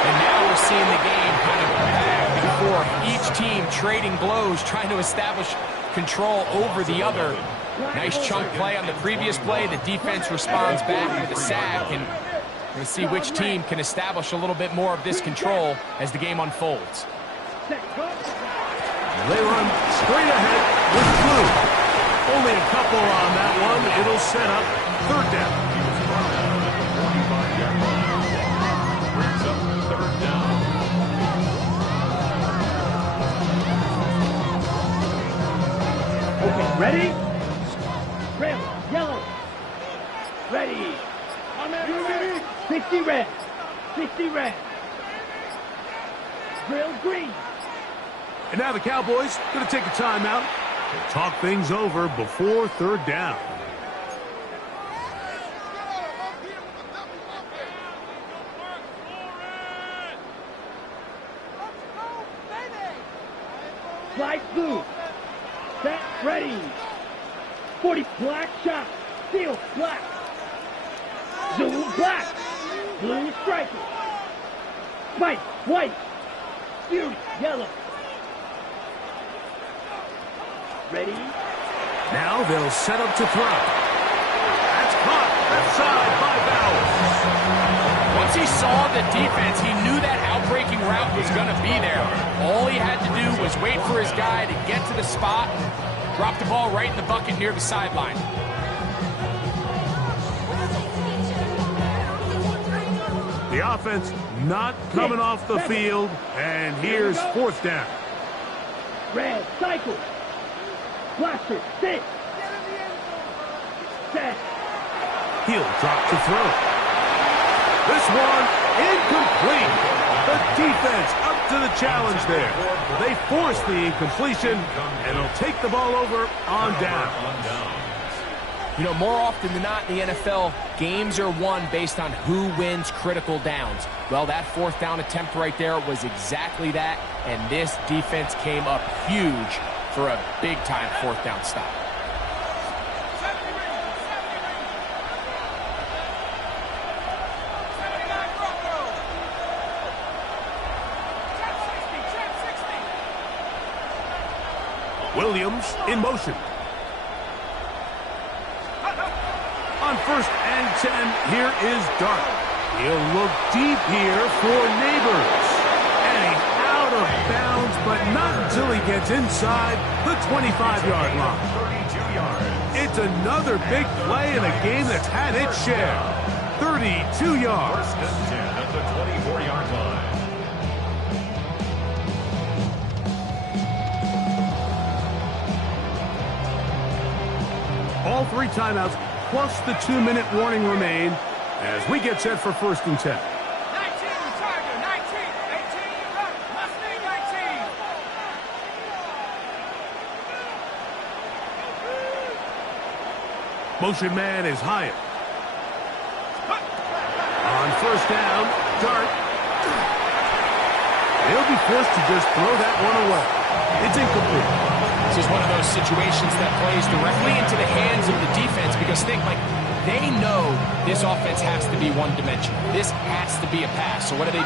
And now we're seeing the game kind of go back and forth. Each team trading blows, trying to establish control over the other. Nice chunk play on the previous play. The defense responds back with a sack, and we're going to see which team can establish a little bit more of this control as the game unfolds. They run straight ahead with Blue. Only a couple on that one. It'll set up third down. Okay, ready? Red, yellow. Ready. 60 red. 60 red. Drill green. And now the Cowboys going to take a timeout and talk things over before third down. Slide blue. Set, ready. 40 black shot. Steel, black. Zoom, black. Blue striker. Spike, white. Fury, yellow. Ready? Now they'll set up to throw. That's caught left side by Bowers. Once he saw the defense, he knew that outbreaking route was going to be there. All he had to do was wait for his guy to get to the spot and drop the ball right in the bucket near the sideline. The offense not coming off the field, and here's fourth down. Red, cycle. Blaster, 6. Set. He'll drop to throw. This one incomplete. The defense up to the challenge there. They force the incompletion, and they'll take the ball over on down. You know, more often than not in the NFL, games are won based on who wins critical downs. Well, that fourth down attempt right there was exactly that, and this defense came up huge for a big-time fourth down stop. Williams in motion. On first and 10, here is Dart. He'll look deep here for Neighbors. And he's out of bounds, but not until he gets inside the 25-yard line. 32 yards. It's another big play in a game that's had its share. 32 yards. First and 10 at the 24-yard line. All 3 timeouts plus the 2-minute warning remain as we get set for first and 10. 19, Tiger, 19, 18, run, Mustang, 19. Motion man is Hyatt. On first down, Dart. He'll be forced to just throw that one away. It's incomplete. This is one of those situations that plays directly into the hands of the defense because think, like, they know this offense has to be one-dimensional. This has to be a pass. So what do?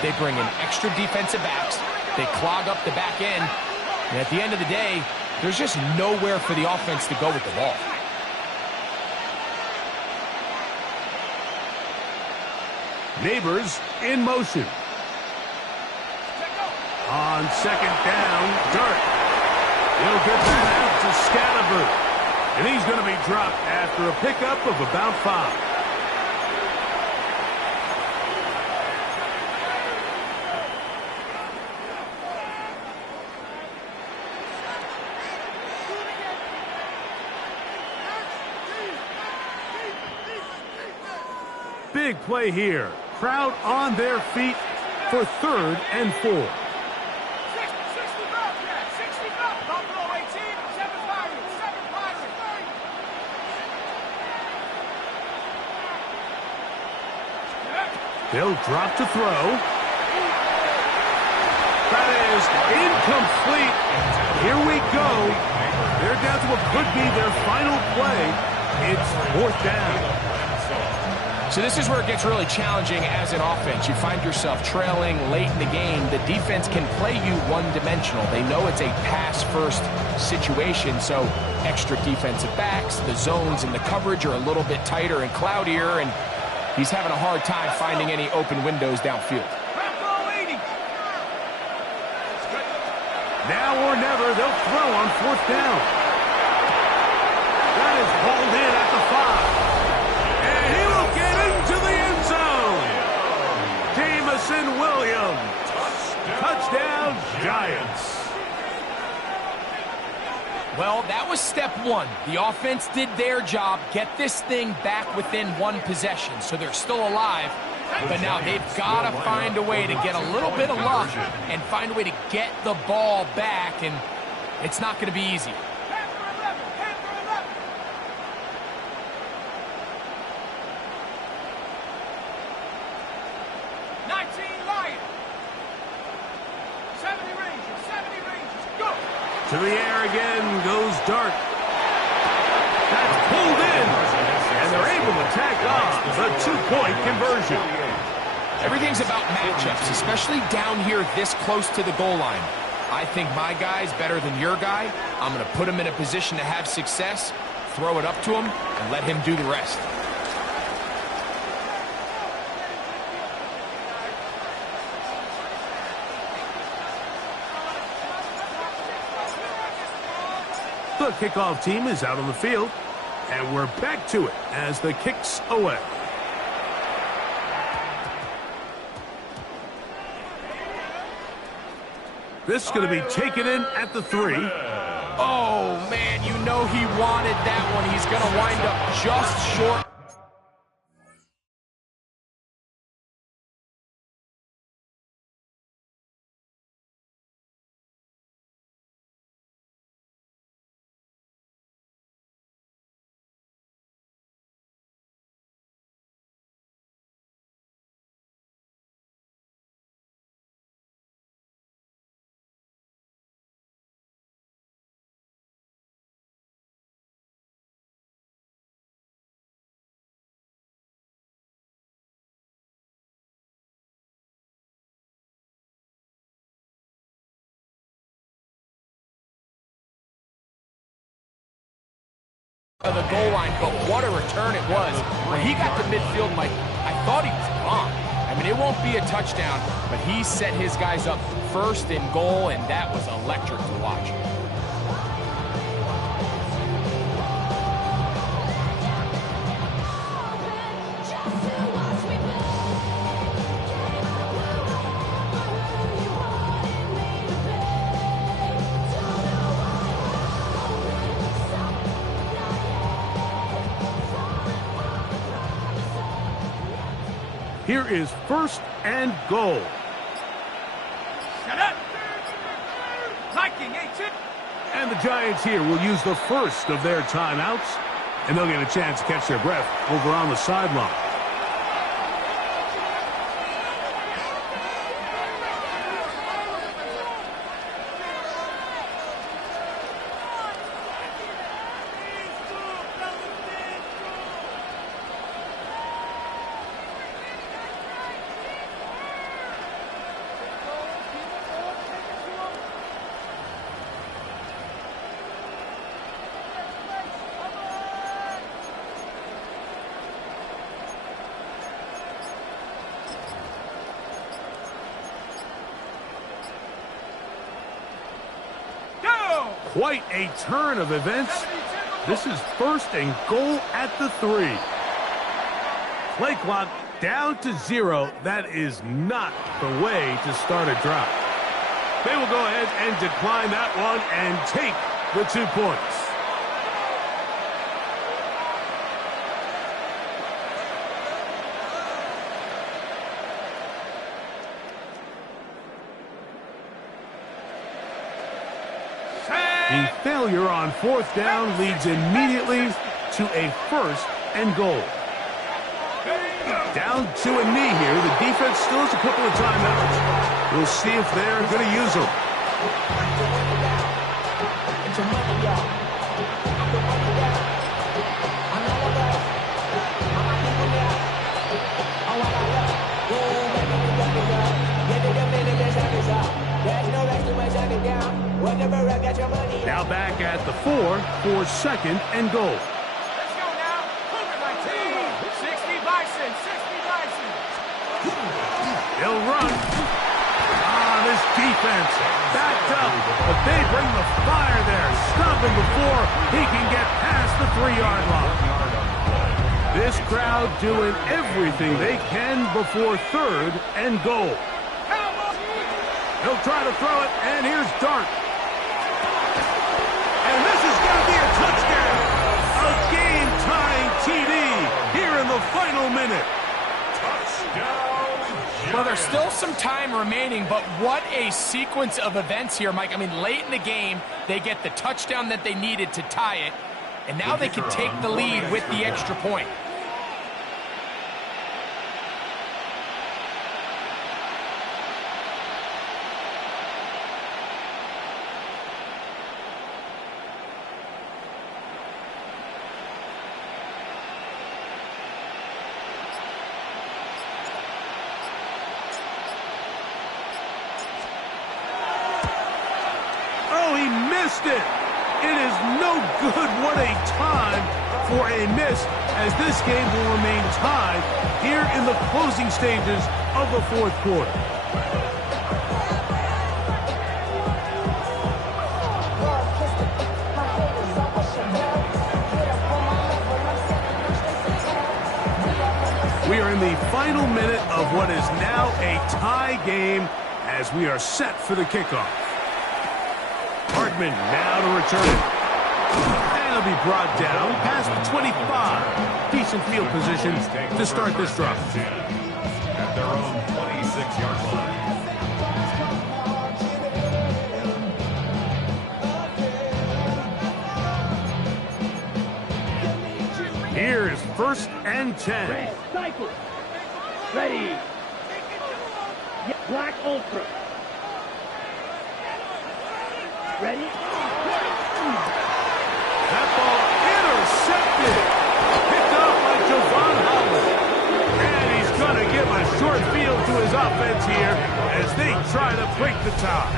They bring in extra defensive backs. They clog up the back end. And at the end of the day, there's just nowhere for the offense to go with the ball. Neighbors in motion. On second down, Dart. He'll get that out to Scatterberg. And he's going to be dropped after a pickup of about 5. Big play here. Crowd on their feet for 3rd and 4. 60 Buffalo 18, 7 Pirates, 7 Pirates. They'll drop to throw. That is incomplete. Here we go. They're down to what could be their final play. It's 4th down. So this is where it gets really challenging as an offense. You find yourself trailing late in the game. The defense can play you one-dimensional. They know it's a pass-first situation, so extra defensive backs, the zones and the coverage are a little bit tighter and cloudier, and he's having a hard time finding any open windows downfield. Now or never, they'll throw on 4th down. That is hauled in at the 5. And he will get into the end zone. Jamison Williams. Touchdown, Giants. Well, that was step 1. The offense did their job, get this thing back within 1 possession, so they're still alive. But now they've got to find a way to get a little bit of luck and find a way to get the ball back, and it's not going to be easy. 19 Lions. 70 Rangers, go! To the air again goes Dart. That's pulled in. And they're able to tack on the 2-point conversion. Everything's about matchups, especially down here this close to the goal line. I think my guy's better than your guy. I'm going to put him in a position to have success, throw it up to him, and let him do the rest. The kickoff team is out on the field, and we're back to it as the kick's away. This is going to be taken in at the 3. Oh, man, you know he wanted that one. He's going to wind up just short. Of the goal line, but what a return it was. When he got to midfield, Mike, I thought he was gone. I mean, it won't be a touchdown, but he set his guys up first in goal, and that was electric to watch. Here is 1st and goal. Set up. Liking 18. And the Giants here will use the first of their timeouts, and they'll get a chance to catch their breath over on the sideline. Quite a turn of events. This is 1st and goal at the 3. Play clock down to 0. That is not the way to start a drive. They will go ahead and decline that one and take the 2 points. The failure on 4th down leads immediately to a 1st and goal. Down to a knee here. The defense still has a couple of timeouts. We'll see if they're going to use them. Now back at the 4 for 2nd and goal. Let's go now. Cougar 19. 60 Bison. 60 Bison. They'll run. This defense backed up, but they bring the fire there. Stop him before he can get past the 3-yard line. This crowd doing everything they can before 3rd and goal. He'll try to throw it, and here's Dart. And this is going to be a touchdown. A game-tying TD here in the final minute. Touchdown. Well, there's still some time remaining, but what a sequence of events here, Mike. I mean, late in the game, they get the touchdown that they needed to tie it, and now they can take the lead with the extra point. It. It is no good. What a time for a miss, as this game will remain tied here in the closing stages of the 4th quarter. We are in the final minute of what is now a tie game as we are set for the kickoff. Hartman now to return it. And he'll be brought down past the 25. Decent field position to start this drive. At their own 26-yard line. Here's 1st and 10. Red, cycle. Ready. Black Ultra. Ready? That ball intercepted. Picked up by Javon Holland. And he's going to give a short field to his offense here as they try to break the tie.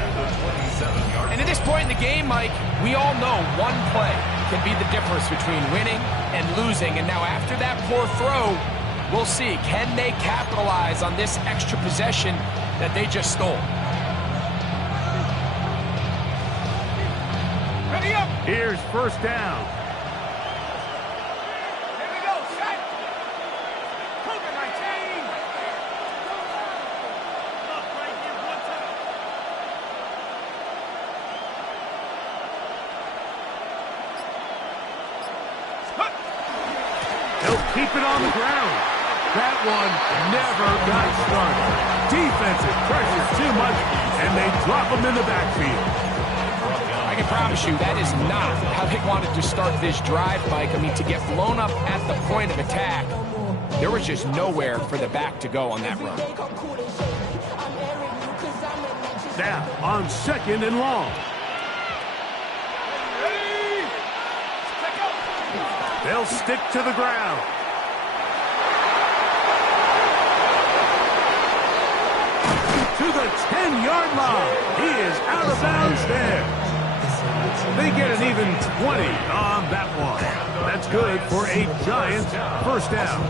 And at this point in the game, Mike, we all know one play can be the difference between winning and losing. And now after that poor throw, we'll see. Can they capitalize on this extra possession that they just stole? Here's 1st down. Here we go, set. Cougar 19. Up right here, one time. He'll keep it on the ground. That one never got started. Defensive pressure too much, and they drop him in the backfield. I can promise you that is not how they wanted to start this drive, Mike. I mean, to get blown up at the point of attack, there was just nowhere for the back to go on that run. Now on 2nd and long. They'll stick to the ground. To the 10-yard line. He is out of bounds there. They get an even 20 on that one. That's good for a giant 1st down.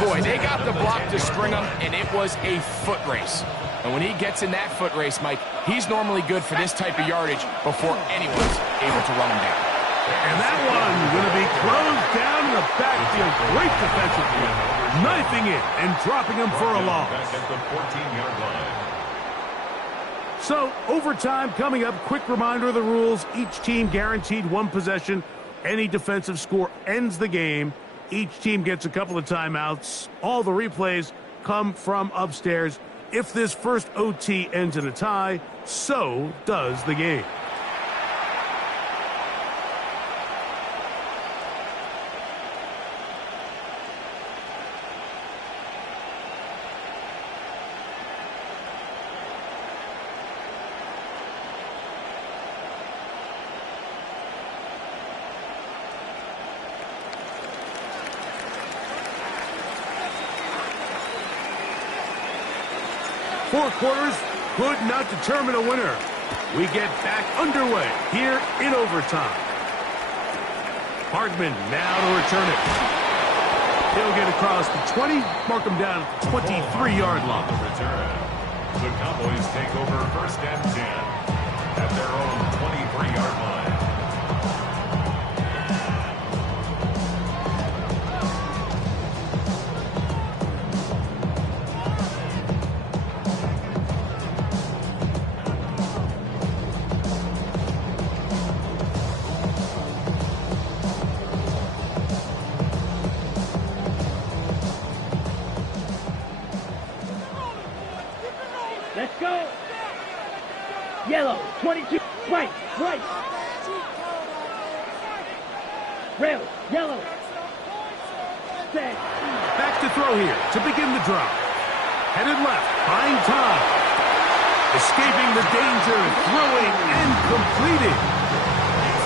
Boy, they got the block to spring them, and it was a foot race. And when he gets in that foot race, Mike, he's normally good for this type of yardage before anyone's able to run him down. And that one going to be closed down in the backfield. Great defensive play. Knifing it and dropping him for a loss. Back at the 14-yard line. So, overtime coming up. Quick reminder of the rules. Each team guaranteed one possession. Any defensive score ends the game. Each team gets a couple of timeouts. All the replays come from upstairs. If this first OT ends in a tie, so does the game. Four quarters could not determine a winner. We get back underway here in overtime. Hardman now to return it. He'll get across the 20, mark him down at the 23-yard line. The return. The Cowboys take over 1st and 10 at their own 23-yard line. Let's go. Yellow, 22. Right. Red, yellow. Set. Back to throw here to begin the drive. Headed left, buying time. Escaping the danger, throwing and completing.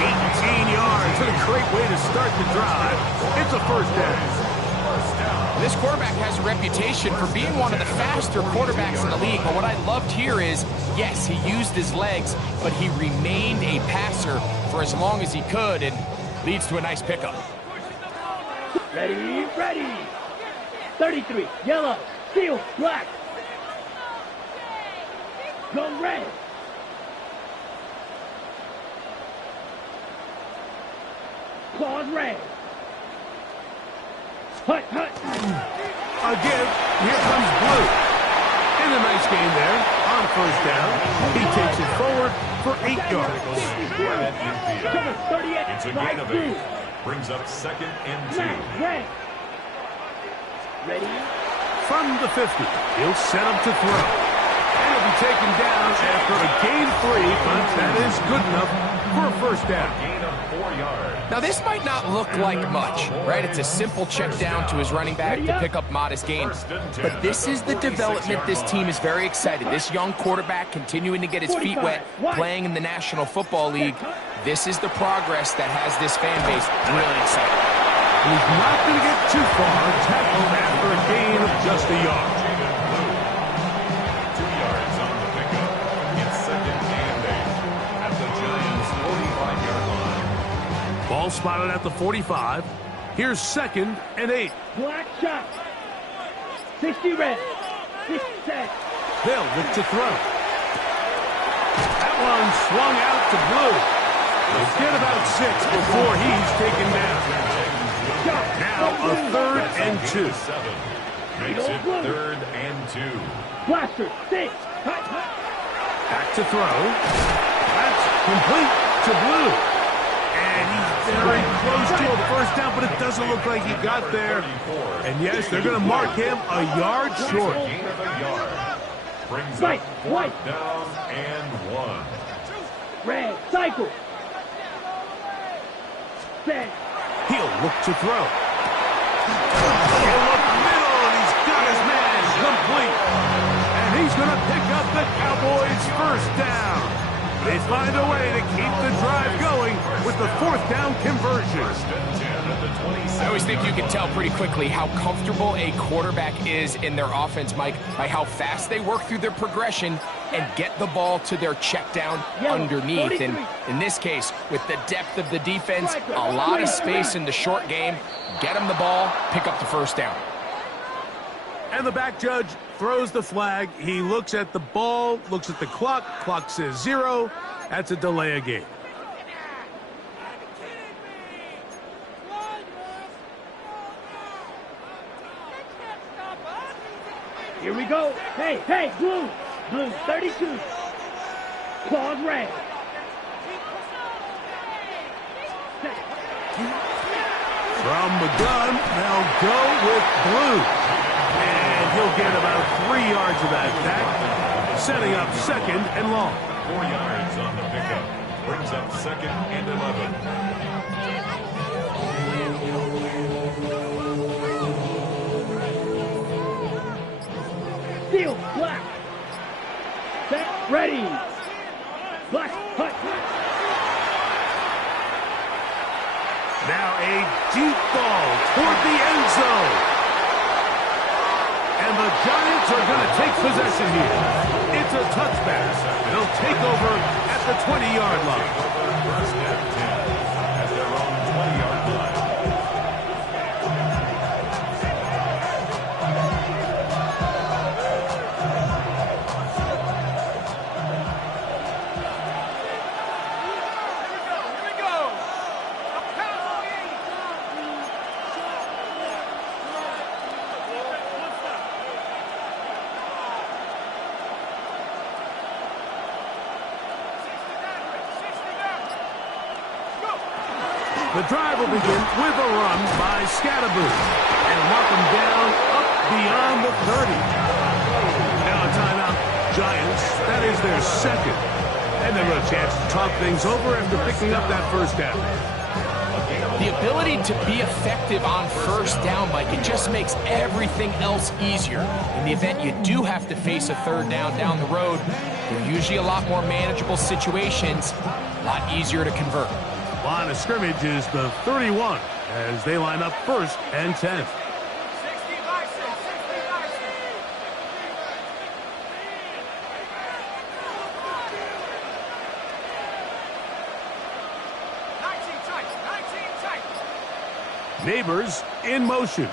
18 yards. What a great way to start the drive. It's a first down. This quarterback has a reputation for being one of the faster quarterbacks in the league, but what I loved here is, yes, he used his legs, but he remained a passer for as long as he could, and leads to a nice pickup. Ready. 33, yellow, steel, black. Go red. Claws red. Hut. Again, here comes Blue. And a nice game there on first down. He takes it forward for 8 yards. It's a gain of 8. Brings up 2nd and 2. Ready? From the 50, he'll set him to throw. And he'll be taken down after a gain 3, but that is good enough for a first down. Gain of 4 yards. Now, this might not look like much, right? It's a simple check down to his running back to pick up modest gains. But this is the development this team is very excited. This young quarterback continuing to get his feet wet, playing in the National Football League. This is the progress that has this fan base really excited. He's not going to get too far. Tackled after a gain of just a yard. 2 yards on the pickup. It's 2nd and 8 at the Giants' 45-yard line. Ball spotted at the 45. Here's 2nd and 8. Black shot. 60 red. 60 set. They'll look to throw. That one swung out to Blue. He'll get about 6 before he's taken down. Now a 3rd and 2. Makes it 3rd and 2. Blaster. 6. Back to throw. That's complete to Blue. And he's very close to a first down, but it doesn't look like he got there. And yes, they're going to mark him a yard short. Gain of a yard. Brings up 4th down and 1. Red. Cycle. Set. He'll look to throw. He'll look middle, and he's got his man complete. And he's going to pick up the Cowboys' first down. They find a way to keep the drive going with the 4th down conversion. I always think you can tell pretty quickly how comfortable a quarterback is in their offense, Mike, by how fast they work through their progression and get the ball to their check down underneath. And in this case, with the depth of the defense, a lot of space in the short game, get them the ball, pick up the first down. And the back judge throws the flag. He looks at the ball, looks at the clock. Clock says 0. That's a delay of game. Here we go. Hey, hey, blue. Blue 32. Claws red. From the gun, they'll go with blue. And he'll get about 3 yards of that back, setting up 2nd and long. 4 yards on the pickup. Brings up 2nd and 11. Field, black. Set, ready. Black, hut. Now a deep ball toward the end zone. And the Giants are going to take possession here. It's a touchback. They'll take over at the 20-yard line. First and 10 at their own 20-yard line. The drive will begin with a run by Scattaboo and mark him down up beyond the 30. Now a timeout. Giants, that is their 2nd. And they've got a chance to talk things over after picking up that first down. The ability to be effective on first down, Mike, it just makes everything else easier. In the event you do have to face a 3rd down the road, they're usually a lot more manageable situations, a lot easier to convert. Line of scrimmage is the 31 as they line up 1st and 10. 60 Bison, 60 Bison. Neighbors in motion.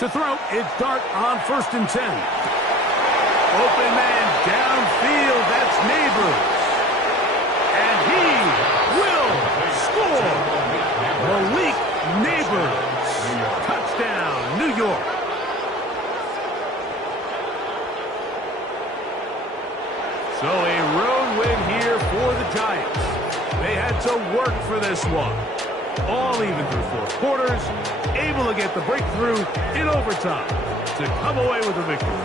To throw, it's Dart on 1st and 10. Open man downfield, that's Neighbors. And he will score. Malik Neighbors. Touchdown, New York. So a road win here for the Giants. They had to work for this one. All even through 4 quarters, able to get the breakthrough in overtime to come away with a victory.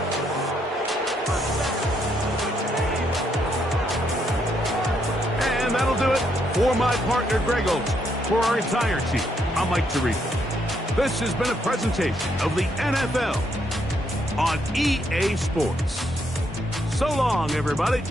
And that'll do it for my partner, Greg Olson. For our entire team, I'm Mike Tirico. This has been a presentation of the NFL on EA Sports. So long, everybody.